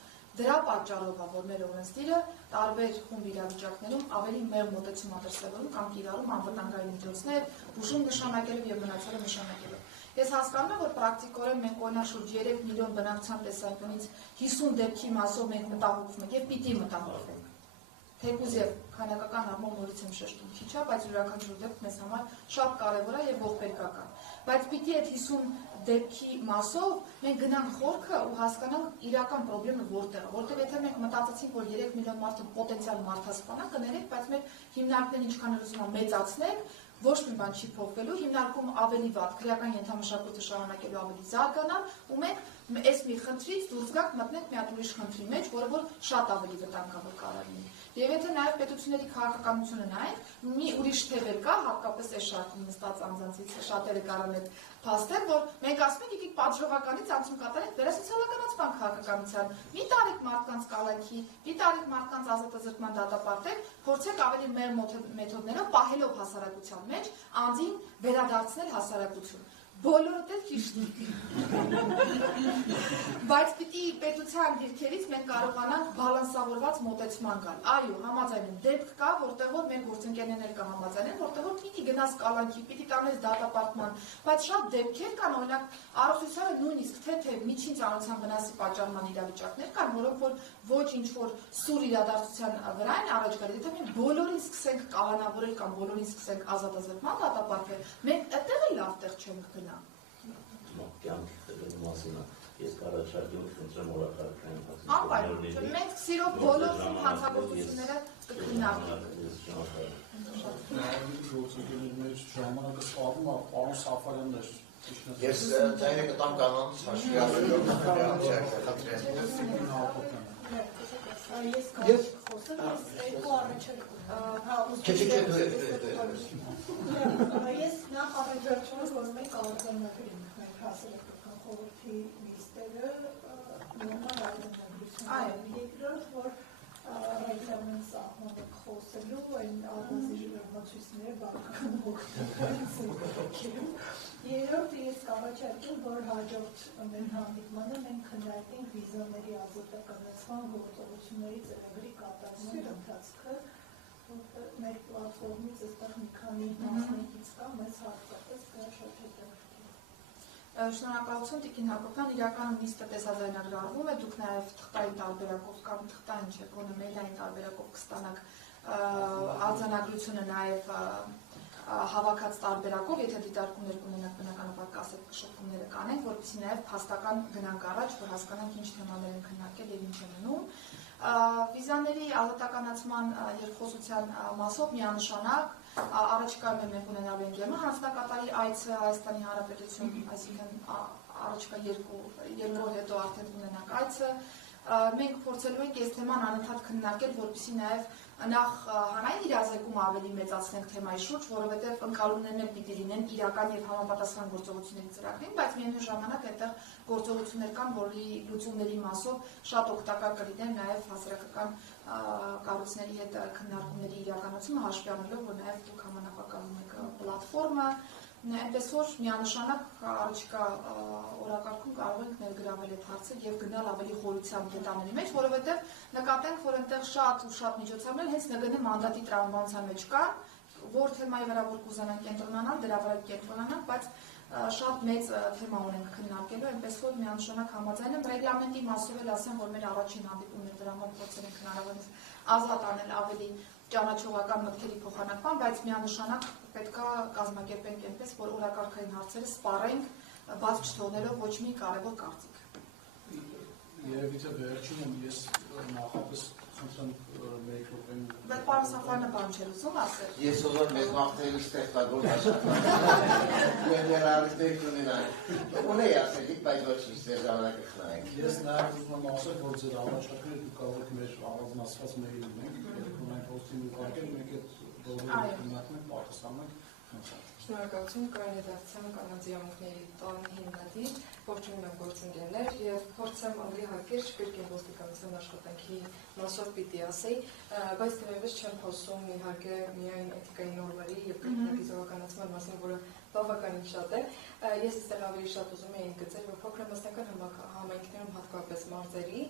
Դրա պատճառով է, որ մեր օրենսդիրը տարբեր խումբ իրավիճակներում ավելի մեծ մոտեցում է դրսևորում կամ կիրառում անվտանգային միջոցներ, բուժում նշանակելով եւ մնացյալը նշանակելով։ Ես հասկանում եմ, որ պրակտիկորեն մենք օրինակ շուրջ 3 միլիոն բնակչության տեսանկյունից 50 դեպքի մասով մենք մտահոգվում ենք եւ պիտի մտահոգվենք։ Թեկուզ եւ քանակական առումով նորից եմ շեշտում, քիչ է, բայց յուրաքանչյուր դեպք մեզ համար շատ կարեւոր է եւ ողբերգական։ Բայց պիտի այդ 50 դեպքի մասով մենք գնանք խորքը ու հասկանանք իրական խնդիրը որտեղ է, որտեղ եթե մենք մտածեցինք, որ 3 միլիոն մարդը պոտենցիալ մարդասպանա, կներեք, բայց մեր հիմնարկներն ինչքան էլ ուզում են մեծացնենք, ոչ մի բան չի փոխվելու, հիմնարկում ավելի վատ, քրեական ենթամշակույթը շարունակելու ավելի զարգանալ, ու մենք այս մի խնդրից դուրս գանք մտնենք մի հատ ուրիշ խնդրի մեջ, որը որ շատ ավելի վտանգավոր կարող լինի։ Եվ եթե նաև պետությունների քաղաքականությունը նայենք, մի ուրիշ թևեր կա, հատկապես այս շարքում նստած անձանցից շատերը կարող են փաստել, որ մենք ասում ենք եկեք պատժողականից անցում կատարենք վերասոցիալականացման քաղաքականության, մի տարիք մարդկանց կալանքի, մի տարիք մարդկանց ազատազրկման դատապարտեք, փորձեք ավելի մեր մեթոդներով պահելով հասարակության մեջ անձին վերադարձնել հասարակություն։ Բոլորը դեռ ճիշտ բայց պիտի պետության դիրքերից մենք կարողանանք բալանսավորված մոտեցման գալ։ Այո, համաձայն եմ, դեպք կա, որտեղ որ մեր գործընկերներն կա համաձայնեն, որտեղ որ պիտի գնաս կալանքի, պիտի տանես դատապարտման, բայց շատ դեպքեր կան, օրինակ առողջությանը նույնիսկ թե միջին ծանոթության վնասի պատճառման իրավիճակներ կան, որոնք որ ոչ ինչ որ սուր իրադարձության վրա են առաջ գալիս, եթե մենք բոլորին սկսենք կալանավորել կամ բոլորին սկսենք ազատազրկման դատապարտել, մենք այդտեղ էլ լավ տեղ չենք գնա։ Կյանքի մասին է։ Ես կառաջարկեմ խնդրեմ օրակարգային Անպայման, մենք սիրով բոլոր հանցագործությունները կքննարկենք։ Գործընկերներ ժամանակը սպառում է, պարոն Սաֆարյանն էր։ Ես ձայնը կտամ կանանց հաշվի առնելով Ես խոսեմ, երկու Ես նախ առաջարկում եմ, որ մենք արձանագրենք մեր հասարակական խորհրդի նիստերը նորմալ արձանագրություն։ Երկրորդ, որ ռեգլամենտ սահմանեք խոսելու, այն առանձին ժամացույցները բավական օգտակար։ Երրորդ, ես կառաջարկեմ, որ հաջորդ մեր հանդիպմանը մենք քննարկենք վիզաների ազատականացման գործողությունների ծրագրի կատարման ընթացքը, մեր պլատֆորմից այստեղ մի քանի մասնակից կա, մեզ հատկապես կա շատ հետաքրքիր։ Շնորհակալություն Տիկին Հակոբյան, իրականում նիստը տեսաձայնագրարվում է, դուք նաև թղթային տարբերակով կամ թղթային չէ, գոնե մեյլային տարբերակով կստանաք արձանագրությունը նաև հավաքած տարբերակով, եթե դիտարկումներ կունենաք, բնականաբար կասեք շփումները կանենք, որպեսզի նաև փաստական գնանք առաջ, որ հասկանանք ինչ թեմաներ են քննարկել եւ ինչ են մնում։ Վիզաների ազատականացման երկխոսության մասով միանշանակ առաջիկայում մենք ունենալու ենք ԵՄ հանձնակատարի այցը Հայաստանի Հանրապետություն, այսինքն առաջիկա երկու օր հետո արդեն ունենանք այցը։ Մենք փորձելու ենք այս թեման անընդհատ քննարկել, որպեսզի նաև նախ հանրային իրազեկումը ավելի մեծացնենք թեմայի շուրջ, որովհետև ընկալումներն էլ պիտի լինեն իրական եւ համապատասխան գործողությունների ծրագրին, բայց միևնույն ժամանակ այդտեղ գործողություններ կան, որի լուծումների մասով շատ օգտակար կլիներ նաև հասարակական կառույցների հետ քննարկումների իրականացումը հաշվի առնելով, որ նաև դուք համանախագահում եք պլատֆորմը, այնպես որ միանշանակ առաջիկա օրակարգում կարող ենք ներգրավել այդ հարցը եւ գնալ ավելի խորությամբ դետալների մեջ, որովհետեւ նկատենք, որ այնտեղ շատ ու շատ միջոցառումներ հենց ՆԳՆ մանդատի տրամաբանության մեջ կան, որ թեմայի վրա որ կուզանանք կենտրոնանալ, դրա վրա կենտրոնանանք, բայց շատ մեծ թեմա ունենք քննարկելու, այնպես որ միանշանակ համաձայն եմ ռեգլամենտի մասով էլ ասեմ, որ մեր առաջին հանդիպումն է դրա համար փորձել ենք հնարավորինս ազատ անել ավելի ճանաչողական մտքերի փոխանակման, բայց միանշանակ պետք է կազմակերպենք այնպես, որ օրակարգային հարցերը սպառենք, բաց չթողնելով ոչ մի կարևոր կարծիք։ Երևի թե վերջինում ես նախապես խնդրեմ մեկ րոպե։ Բայց պարոն Սաֆարյանը բան չէր ուզում ասել։ Ես ուզում եմ մեզ մաղթելի ստեղծագործ աշխատանք։ Ես արվեստի ունենալ։ Ունեի ասելիք, բայց ոչինչ ձեր ժամանակը խնայենք։ Ես նաև ուզում եմ ասել, որ ձեր առաջարկները դուք կարող եք մեր առանձնացված մեյլ ունենք, ունենք հոստին ուղարկել, մենք այդ բոլորը քննարկենք, պատասխանենք։ Շնորհակալություն Կարինե Դավթյան կանանցի ամուսնների տան հիմնադիր, ողջունում եմ գործընկերներ եւ փորձեմ ավելի հակիրճ կրկին ոստիկանության աշխատանքի մասով պիտի ասեի, բայց դեռևս չեմ խոսում իհարկե միայն էթիկայի նորմերի եւ կրկնակի զորականացման մասին, որը բավականին շատ է։ Ես այստեղ ավելի շատ ուզում եի ընդգծել, որ փոքրամասնական համայնքներում հատկապես մարզերի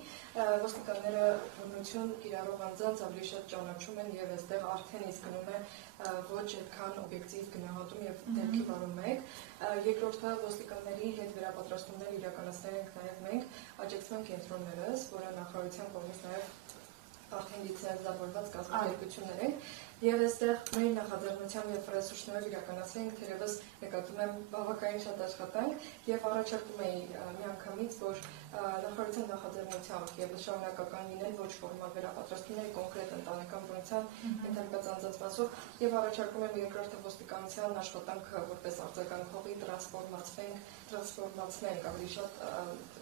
ոստիկանները բնություն կիրառող անձանց ավելի շատ ճանաչում են եւ այստեղ արդեն իսկ գնում է ոչ այդքան օբյեկտիվ գնահատում եւ դեպքի վարում եք։ Երկրորդը ոստիկանների հետ վերապատրաստումներ իրականացնել ենք նաեւ մենք աջակցման կենտրոններս, որը նախարարության կողմից նաեւ արդեն լիցենզավորված կազմակերպություններ են, եւ այստեղ մեր նախաձեռնությամբ եւ ռեսուրսներով իրականացրել ենք թերևս նկատում եմ բավականին շատ աշխատանք եւ առաջարկում էի միանգամից, որ նախարարության նախաձեռնությամբ եւ շարունակական լինեն ոչ ֆորմալ վերապատրաստումների կոնկրետ ընտանեկան բնության ենթարկված անձանց մասով եւ առաջարկում եմ երկրորդը ոստիկանության աշխատանքը որպես արձագանքողի տրանսֆորմացնենք ավելի շատ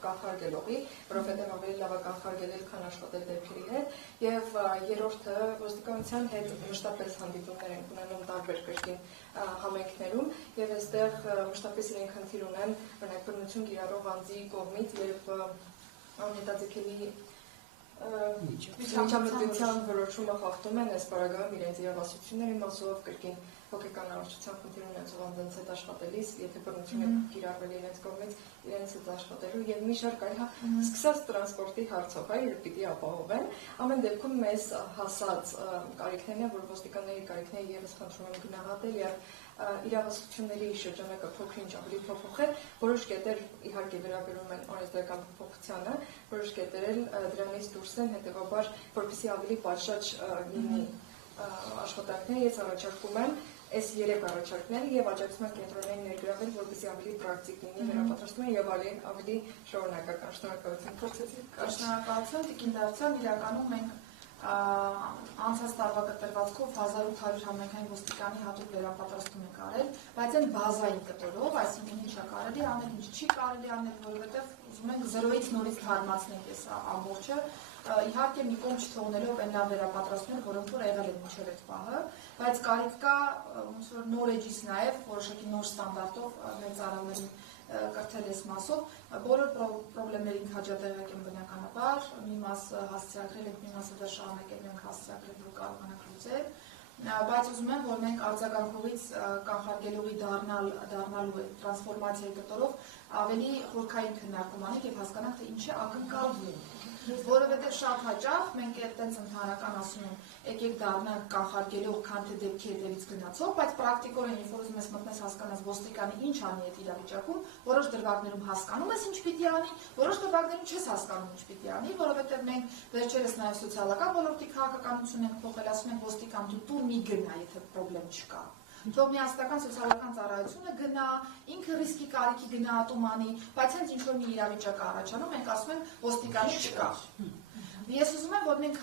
կանխարգելողի, որովհետեւ ավելի լավ է կանխարգելել, քան աշխատել դեպքերի հետ եւ երրորդը ոստիկանության հետ մշտապես հանդիպումներ են ունենում տարբեր կրկին համայնքներում եւ այստեղ մշտապես իրենք խնդիր ունեն օրինակ բնություն կիրառող անձի կողմից երբ անհետաձգելի միջամտության որոշումը խախտում են այս պարագայում իրենց իրավասությունների մասով կրկին հոգեկան առողջության խնդիր ունեցող անձանց հետ աշխատելիս, եթե բնությունը կիրառվել է իրենց կողմից իրենց հետ աշխատելու եւ մի շարք այլ սկսած տրանսպորտի հարցով, այլ պիտի ապահովեն։ Ամեն դեպքում մեզ հասած կարիքներն են, որ ոստիկանների կարիքները եւս խնդրում են գնահատել եւ իրավասությունների շրջանակը փոքր-ինչ ավելի փոփոխել, որոշ կետեր իհարկե վերաբերում են օրենսդրական փոփոխությանը, որոշ կետեր էլ դրանից դուրս են, հետեւաբար որպեսզի ավելի պատշաճ լինի աշխատանքները, ես առաջարկում եմ այս 3 առաջարկները եւ աջակցում ենք կենտրոնային ներգրավել, որպեսզի ավելի պրակտիկ լինի վերապատրաստումը եւ ավելի շարունակական։ Շնորհակալություն փոխեցիք։ Շնորհակալություն Տիկին Դավթյան, իրականում մենք անցած տարվա կտրվածքով 1800 համայնքային ոստիկանի հատուկ վերապատրաստում ենք արել, բայց այն բազային կտորով, այսինքն ինչա կարելի անել, ինչ չի կարելի անել, որովհետև ուզում ենք 0-ից նորից թարմացնենք այս ամբողջը, իհարկե մի կողմ չթողնելով այն լավ վերապատրաստումներ, որոնք որ եղել են մինչև այդ պահը, բայց կարիք կա ոնց որ նոր էջից նաև որոշակի նոր ստանդարտով մեր ծառաներին կրթել այս մասով, բոլոր պրոբլեմներին հաջատեղակ են բնականաբար, մի մասը հասցեագրել ենք, մի մասը դեռ շարունակել ենք հասցեագրել, որ կարողանանք լուծել, բայց ուզում եմ, որ մենք արձագանքողից կանխարգելողի դառնալու տրանսֆորմացիայի կտորով ավելի խորքային քննարկում անենք եւ հասկանանք, թե ինչ է ակնկալվում, որովհետեւ շատ հաճախ մենք այդտենց ընդհանրական ասում ենք, եկեք դառնանք կանխարգելող, քան թե դեպքի հետևից գնացող, բայց պրակտիկորեն երբ որ ուզում ես մտնես հասկանաս ոստիկանը ինչ անի այդ իրավիճակում, որոշ դրվագներում հասկանում ես ինչ պիտի անի, որոշ դրվագներում չես հասկանում ինչ պիտի անի, որովհետեւ մենք վերջերս նաեւ սոցիալական ոլորտի քաղաքականություն ենք փոխել, ասում ենք ոստիկան դու տուն մի գնա, եթե խնդրեմ չկա։ Թող միասնական սոցիալական ծառայությունը գնա, ինքը ռիսկի կարիքի գնահատում անի, բայց հենց ինչ որ մի իրավիճակ առաջանում, մենք ասում ենք ոստիկանի չկա։ Ես ուզում եմ, որ մենք